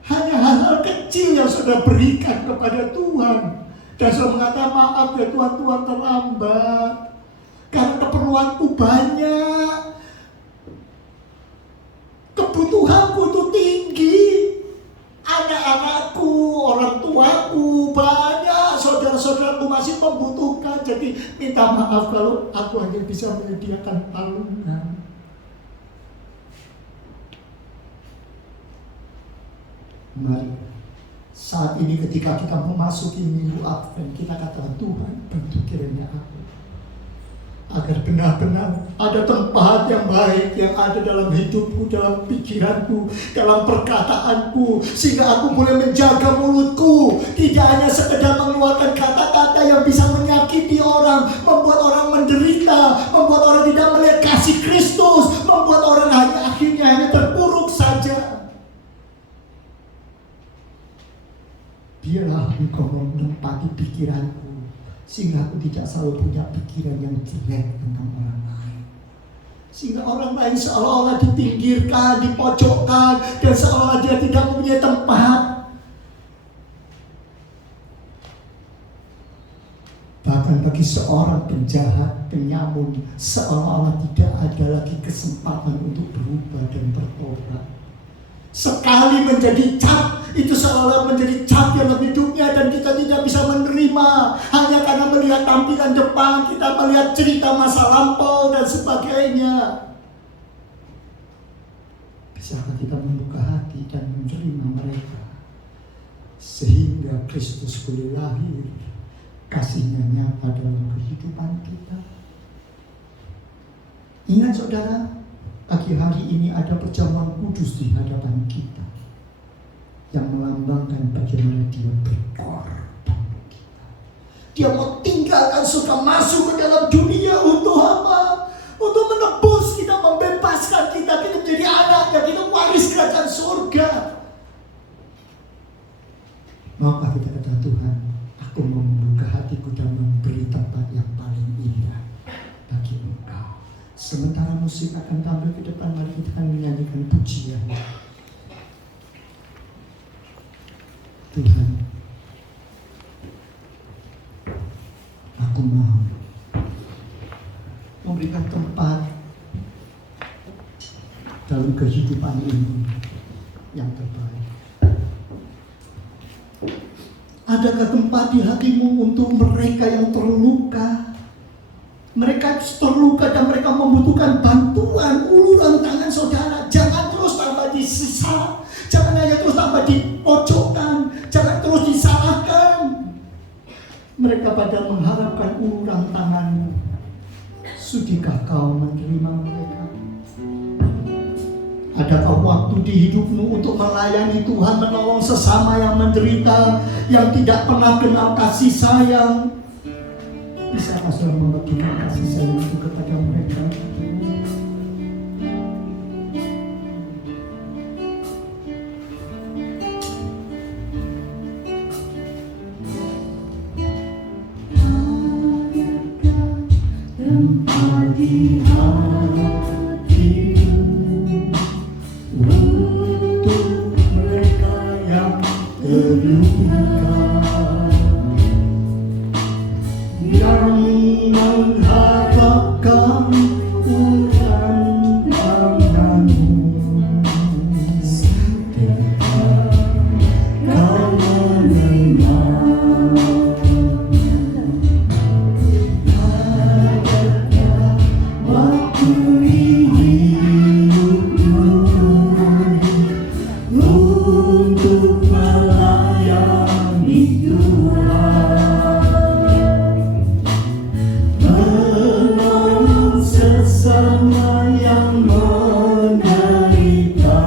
hanya hal-hal kecil yang saudara berikan kepada Tuhan, dan saudara mengatakan, maaf ya Tuhan, Tuhan terlambat karena keperluanku banyak, kebutuhanku itu tinggi, anak-anakku, orang tuaku banyak, saudara-saudaraku masih membutuhkan. Jadi minta maaf kalau aku hanya bisa menyediakan palungan. Mari saat ini ketika kita memasuki minggu Advent, kita katakan, Tuhan bantu kiranya aku, agar benar-benar ada tempat yang baik yang ada dalam hidupku, dalam pikiranku, dalam perkataanku, sehingga aku boleh menjaga mulutku, tidak hanya sekedar mengeluarkan kata-kata yang bisa menyakiti orang, membuat orang menderita, membuat orang tidak melihat kasih Kristus, membuat orang akhirnya hanya terpuruk saja. Biarlah Engkau menempati pikiranku, sehingga aku tidak selalu punya pikiran yang jelek tentang orang lain, sehingga orang lain seolah-olah dipinggirkan, dipojokkan, dan seolah dia tidak mempunyai tempat. Bahkan bagi seorang penjahat, penyamun, seolah-olah tidak ada lagi kesempatan untuk berubah dan bertobat. Sekali menjadi cap, itu seolah menjadi cap dalam hidupnya, dan kita tidak bisa menerima hanya karena melihat tampilan depan, kita melihat cerita masa lampau dan sebagainya. Bisakah kita membuka hati dan menerima mereka, sehingga Kristus boleh lahir, kasihnya nyata dalam kehidupan kita? Ingat saudara, pagi hari ini ada perjamuan kudus di hadapan kita yang melambangkan bagaimana dia berkorban untuk kita. Dia mau tinggalkan surga, masuk ke dalam dunia untuk apa? Untuk menebus kita, membebaskan kita menjadi anaknya, kita waris kerajaan surga. Maukah kita kata Tuhan, aku mau membuka hatiku dan memberi tempat yang paling indah bagi Engkau. Sementara musik akan tampil ke depan, mari kita akan menyanyikan pujian. Tuhan, aku mau memberikan tempat dalam kehidupan ini yang terbaik. Adakah tempat di hatimu untuk mereka yang terluka? Mereka terluka dan mereka membutuhkan bantuan, uluran tangan saudara. Jangan terus tambah disisa, jangan hanya terus tambah dipojokkan, jangan terus disalahkan. Mereka pada mengharapkan uluran tanganmu. Sudikah kau menerima mereka? Adakah waktu di hidupmu untuk melayani Tuhan, menolong sesama yang menderita, yang tidak pernah kenal kasih sayang? Bisakah saudara membagikan kasih sayang itu kepada mereka? Tempat di hatimu untuk mereka yang terluka, yang mengharapkan tanganmu, setelah kau menerima. Waktu hidupmu untuk melayani Tuhan, menolong sesama yang menderita,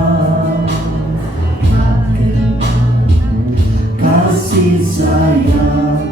kasih sayang.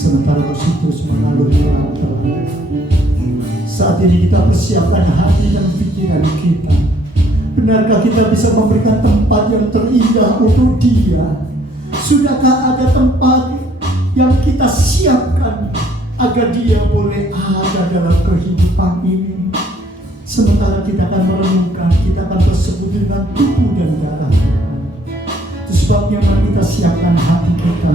Sementara musik terus mengalun pelan-pelan, saat ini kita persiapkan hati dan pikiran kita. Benarkah kita bisa memberikan tempat yang terindah untuk Dia? Sudahkah ada tempat yang kita siapkan agar Dia boleh ada dalam kehidupan ini? Sementara kita akan merenungkan, kita akan bersekutu dengan tubuh dan darah Tuhan. Itu sebabnya mari kita siapkan hati kita.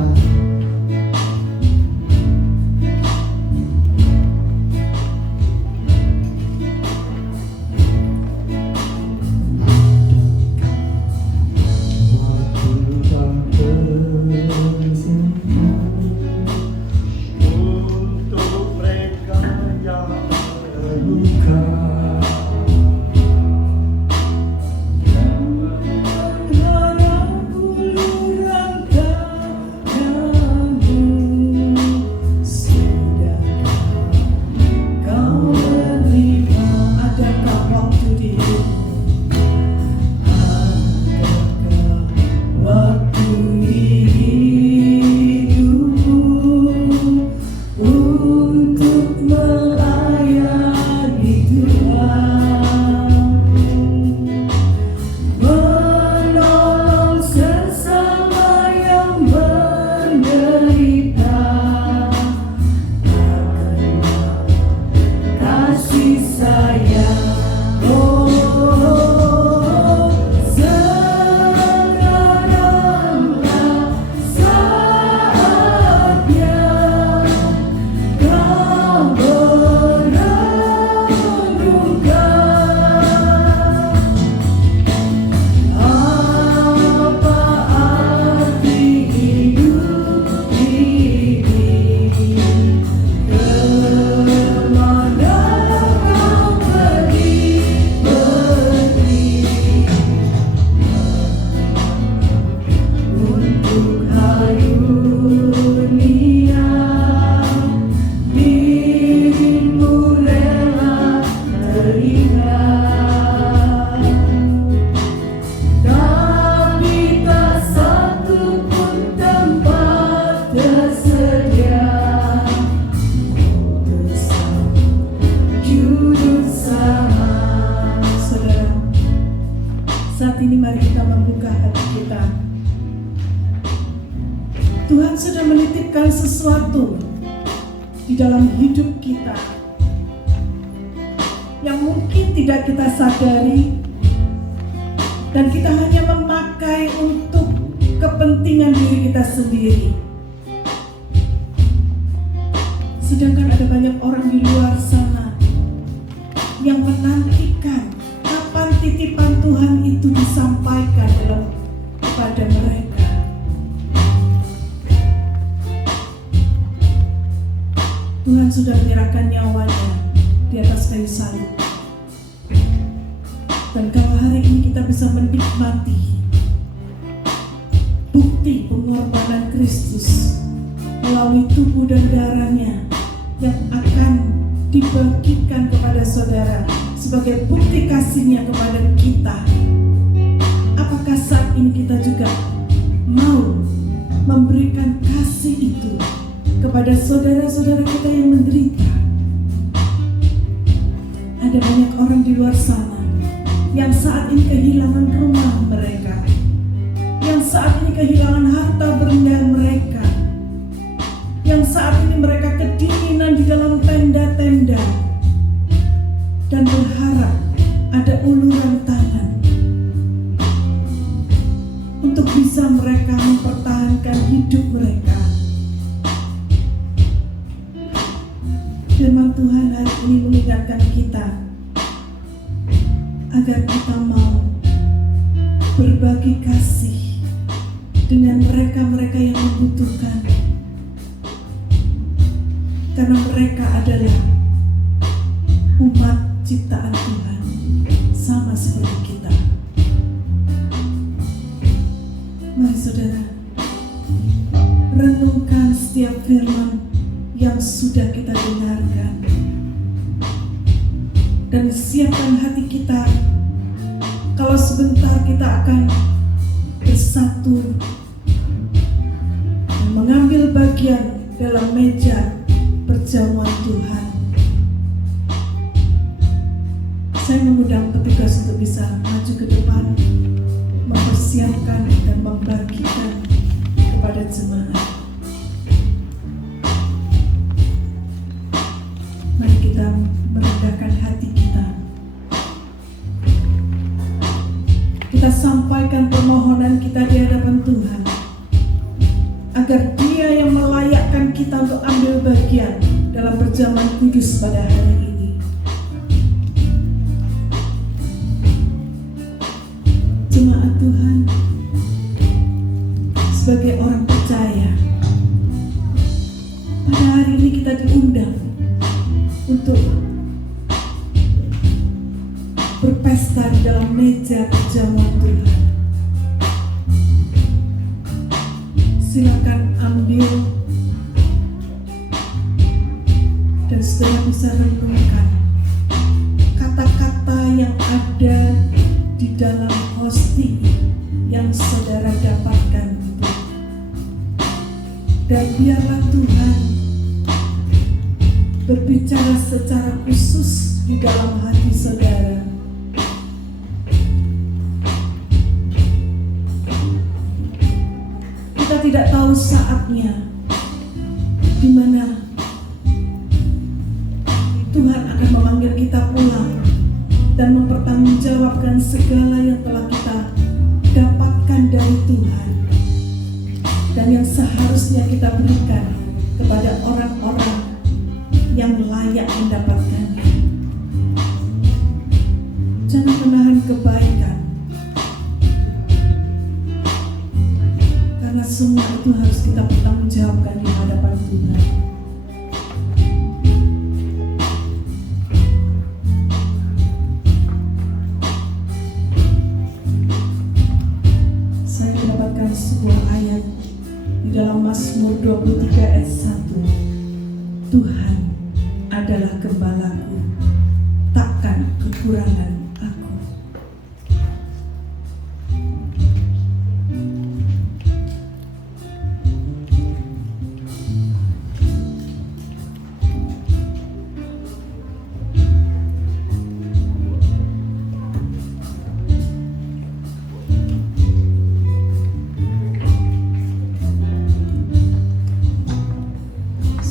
Uluran Tuhan sudah menitipkan sesuatu di dalam hidup kita yang mungkin tidak kita sadari, dan kita hanya memakai untuk kepentingan diri kita sendiri. Sedangkan ada banyak orang di luar sana yang menantikan kapan titipan Tuhan itu disampaikan kepada mereka. Tuhan sudah menyerahkan nyawanya di atas kayu salib. Dan kalau hari ini kita bisa menikmati bukti pengorbanan Kristus melalui tubuh dan darahnya yang akan dibagikan kepada saudara sebagai bukti kasihnya kepada kita, apakah saat ini kita juga mau memberikan kasih itu kepada saudara-saudara kita yang menderita? Ada banyak orang di luar sana yang saat ini kehilangan rumah mereka, yang saat ini kehilangan harta benda mereka, yang saat ini mereka kedinginan di dalam tenda-tenda dan berharap ada uluran tangan untuk bisa mereka mempertahankan hidup mereka. Firman Tuhan hari ini mengingatkan kita agar kita mau berbagi kasih dengan mereka-mereka yang membutuhkan, karena mereka adalah umat ciptaan Tuhan sama seperti kita. Mari saudara, renungkan setiap firman yang sudah kita dengarkan, dan siapkan hati kita kalau sebentar kita akan bersatu dan mengambil bagian dalam meja perjamuan Tuhan. Saya mengundang petugas untuk bisa maju ke depan, mempersiapkan dan membagikan kepada jemaat. Mari kita merendahkan hati kita. Kita sampaikan permohonan kita di hadapan Tuhan, agar Dia yang melayakkan kita untuk ambil bagian dalam perjamuan kudus pada hari ini. Jemaat Tuhan, sebagai orang percaya, pada hari ini kita diundang untuk berpesta di dalam meja perjamuan Tuhan. Silakan ambil dan saudara bisa renungkan kata-kata yang ada di dalam hostia yang saudara dapatkan itu. Dan biarlah Tuhan berbicara secara khusus di dalam hati saudara. Kita tidak tahu saatnya di mana Tuhan akan memanggil kita pulang dan mempertanggungjawabkan segala yang telah kita dapatkan dari Tuhan dan yang seharusnya kita berikan kepada orang-orang yang layak mendapatkannya. Jangan menahan kebaikan, karena semua itu harus kita pertanggungjawabkan di hadapan Tuhan. Saya mendapatkan sebuah ayat di dalam Mazmur 23 ayat 1. Tuhan adalah gembalaku, takkan kekurangan aku.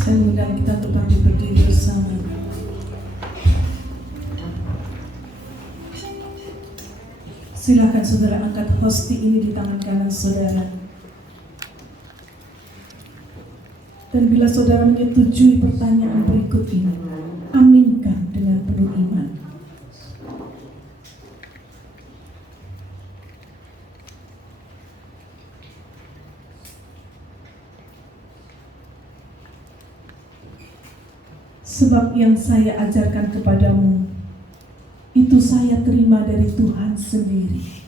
Saya mengundang kita untuk bangkit berdiri bersama. Silakan saudara angkat hosti ini di tangan kanan saudara. Dan bila saudara menyetujui pertanyaan berikut ini, aminkan dengan penuh iman. Sebab yang saya ajarkan kepadamu, itu saya terima dari Tuhan sendiri.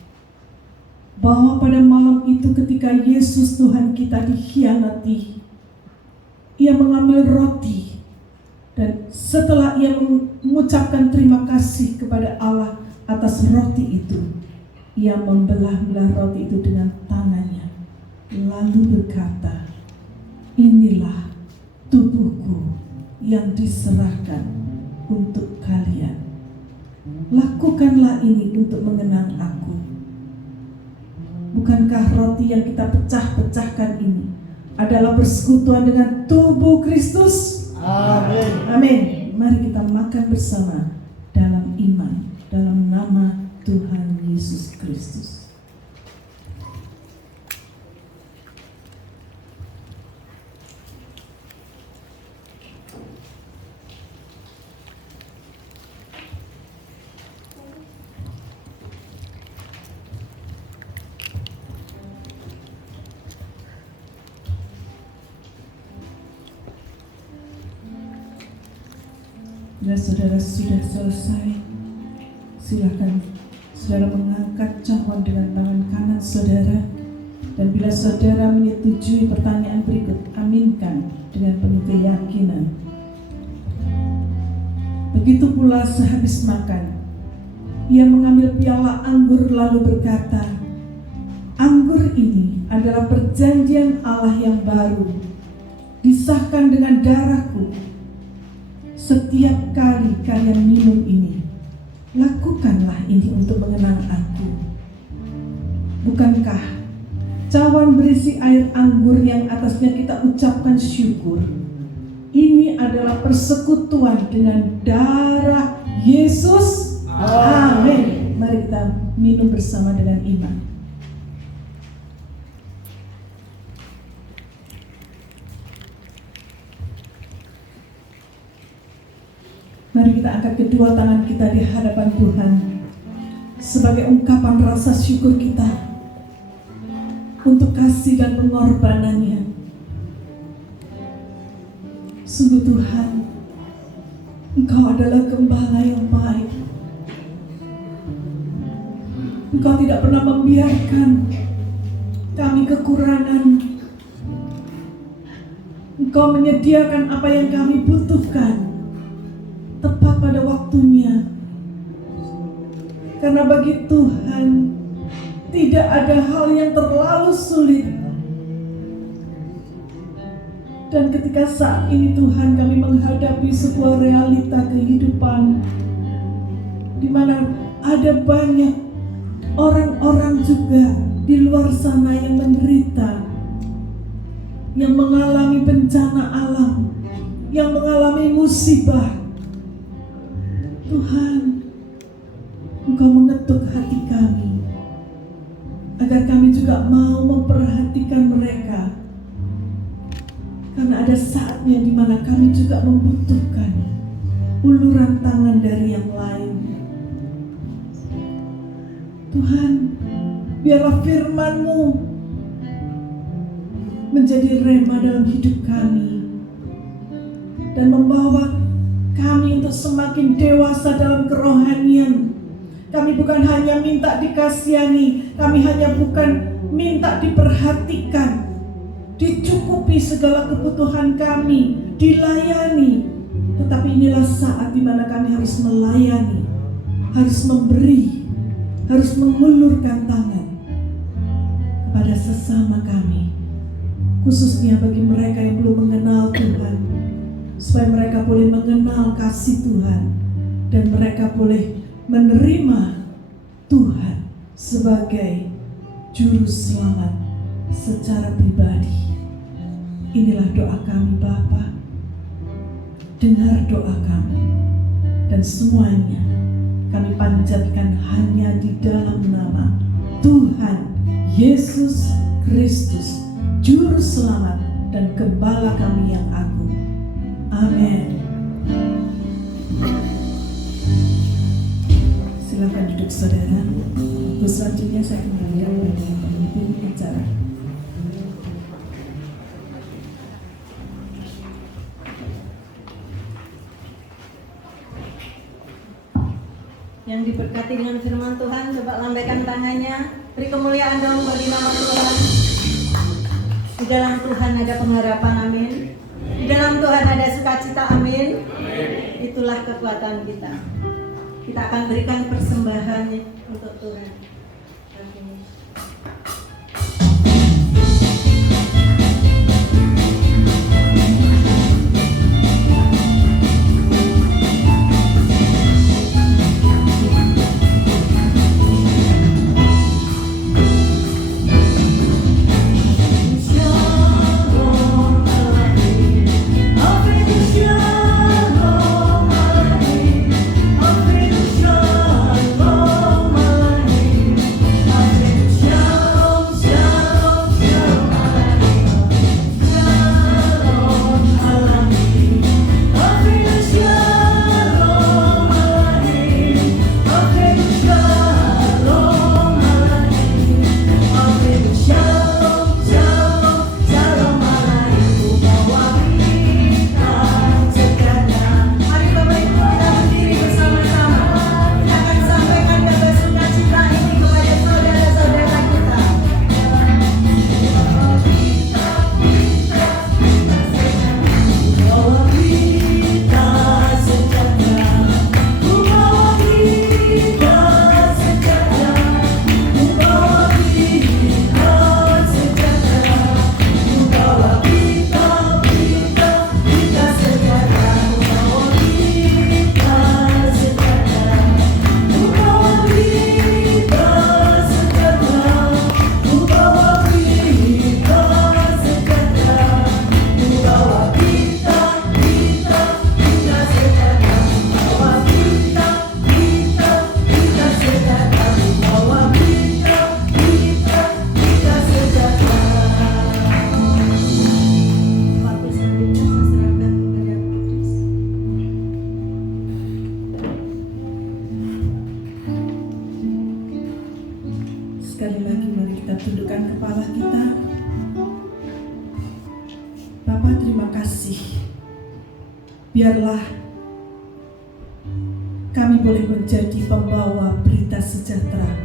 Bahwa pada malam itu ketika Yesus Tuhan kita dikhianati, Ia mengambil roti, dan setelah Ia mengucapkan terima kasih kepada Allah atas roti itu, Ia membelah-belah roti itu dengan tangannya, lalu berkata, inilah tubuhku yang diserahkan untuk kalian. Lakukanlah ini untuk mengenang aku. Bukankah roti yang kita pecah-pecahkan ini adalah persekutuan dengan tubuh Kristus? Amin. Amin. Mari kita makan bersama dalam iman, dalam nama Tuhan Yesus Kristus. Bila saudara sudah selesai, silakan saudara mengangkat cawan dengan tangan kanan saudara. Dan bila saudara menyetujui pertanyaan berikut, aminkan dengan penuh keyakinan. Begitu pula sehabis makan, Ia mengambil piala anggur lalu berkata, anggur ini adalah perjanjian Allah yang baru, disahkan dengan darahku. Setiap kali kalian minum ini, lakukanlah ini untuk mengenang aku. Bukankah cawan berisi air anggur yang atasnya kita ucapkan syukur, ini adalah persekutuan dengan darah Yesus? Amin. Mari kita minum bersama dengan iman. Mari kita angkat kedua tangan kita di hadapan Tuhan sebagai ungkapan rasa syukur kita untuk kasih dan pengorbanannya. Sungguh Tuhan, Engkau adalah gembala yang baik. Engkau tidak pernah membiarkan kami kekurangan. Engkau menyediakan apa yang kami butuhkan tepat pada waktunya. Karena bagi Tuhan tidak ada hal yang terlalu sulit. Dan ketika saat ini Tuhan kami menghadapi sebuah realita kehidupan di mana ada banyak orang-orang juga di luar sana yang menderita, yang mengalami bencana alam, yang mengalami musibah. Tuhan, Engkau mengetuk hati kami agar kami juga mau memperhatikan mereka, karena ada saatnya di mana kami juga membutuhkan uluran tangan dari yang lain. Tuhan, biarlah firman-Mu menjadi rema dalam hidup kami dan membawa kami untuk semakin dewasa dalam kerohanian. Kami bukan hanya minta dikasihani, kami hanya bukan minta diperhatikan, dicukupi segala kebutuhan kami, dilayani. Tetapi inilah saat di mana kami harus melayani, harus memberi, harus mengulurkan tangan kepada sesama kami, khususnya bagi mereka yang belum mengenal Tuhan, supaya mereka boleh mengenal kasih Tuhan dan mereka boleh menerima Tuhan sebagai juru selamat secara pribadi. Inilah doa kami Bapa. dengar doa kami. Dan semuanya kami panjatkan hanya di dalam nama Tuhan Yesus Kristus, Juru Selamat dan Gembala kami yang agung. Amin. Silakan duduk saudara. Selanjutnya saya kembalikan kepada pemimpin acara. Yang diberkati dengan firman Tuhan, coba lambaikan tangannya, beri kemuliaan dong bagi nama Tuhan. Di dalam Tuhan ada pengharapan, amin. Di dalam Tuhan ada sukacita, amin. Itulah kekuatan kita. Kita akan berikan persembahan untuk Tuhan. Sekali lagi mari kita tundukkan kepala kita. Bapa, terima kasih. Biarlah kami boleh menjadi pembawa berita sejahtera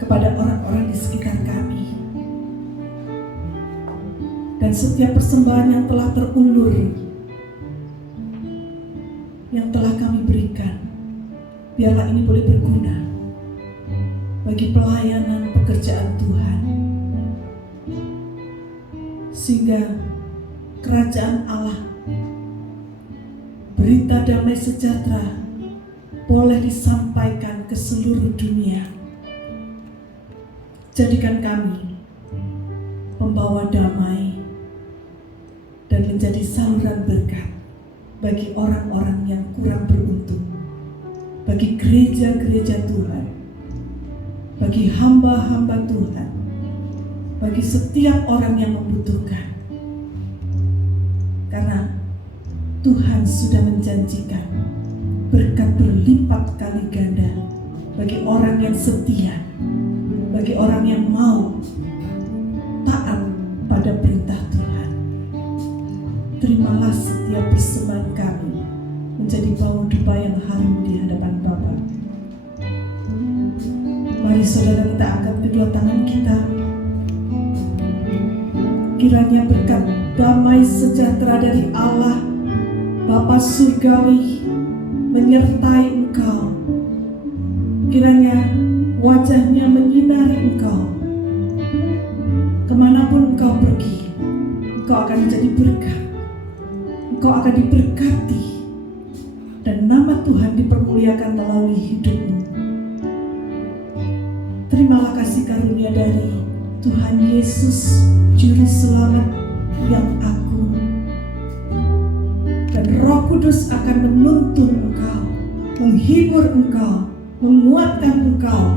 kepada orang-orang di sekitar kami. Dan setiap persembahan yang telah terulur, yang telah kami berikan, biarlah ini boleh berguna bagi pelayanan pekerjaan Tuhan, sehingga kerajaan Allah, berita damai sejahtera boleh disampaikan ke seluruh dunia. Jadikan kami pembawa damai dan menjadi saluran berkat bagi orang-orang yang kurang beruntung, bagi gereja-gereja Tuhan, bagi hamba-hamba Tuhan, bagi setiap orang yang membutuhkan. Karena Tuhan sudah menjanjikan berkat berlipat kali ganda bagi orang yang setia, bagi orang yang mau taat pada perintah Tuhan. Terimalah setiap persembahan kami menjadi bau dupa yang harum di hadapan Bapa. Mari saudara, kita angkat kedua tangan kita. Kiranya berkat damai sejahtera dari Allah Bapa Surgawi menyertai engkau. Kiranya wajahnya menyinari engkau. Kemanapun engkau pergi, engkau akan menjadi berkat. Engkau akan diberkati dan nama Tuhan dipermuliakan melalui hidupmu. Terimalah kasih karunia dari Tuhan Yesus, Juru Selamat yang agung, dan Roh Kudus Kudus akan menuntun engkau, menghibur engkau, menguatkan engkau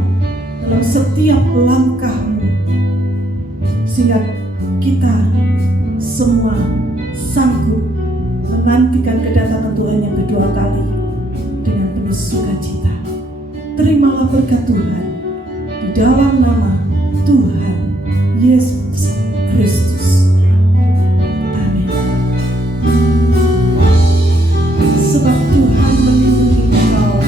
dalam setiap langkahmu, sehingga kita semua sanggup menantikan kedatangan Tuhan yang kedua kali dengan penuh sukacita. Terimalah berkat Tuhan di dalam nama Tuhan Yesus Kristus. Amin. Sebab Tuhan melindungi engkau.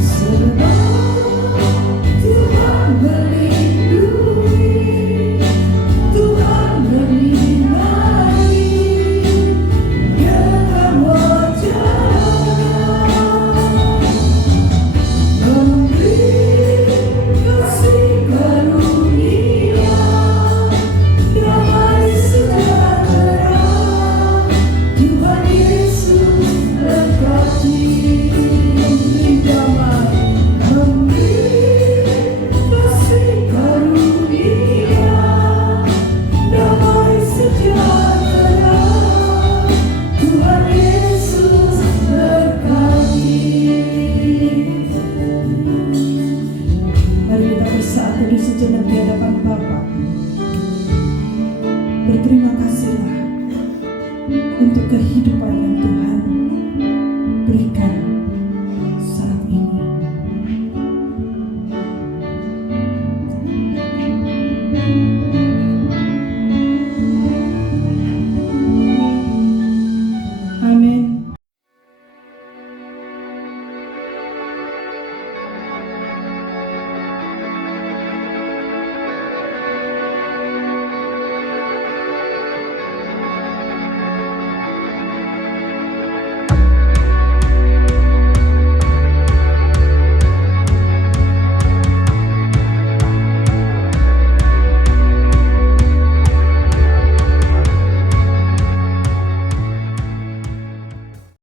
Sebab Tuhan melindungi, Tuhan menyinari dengan wajah-Nya, memberi kasih karunia, damai sejahtera. Tuhan Yesus berkati, memberi damai, memberi kasih karunia, damai sejahtera. Tuhan Yesus berkati. Mari kita bersatu di sejenak di hadapan Bapa. Berterima kasihlah untuk kehidupan yang Tuhan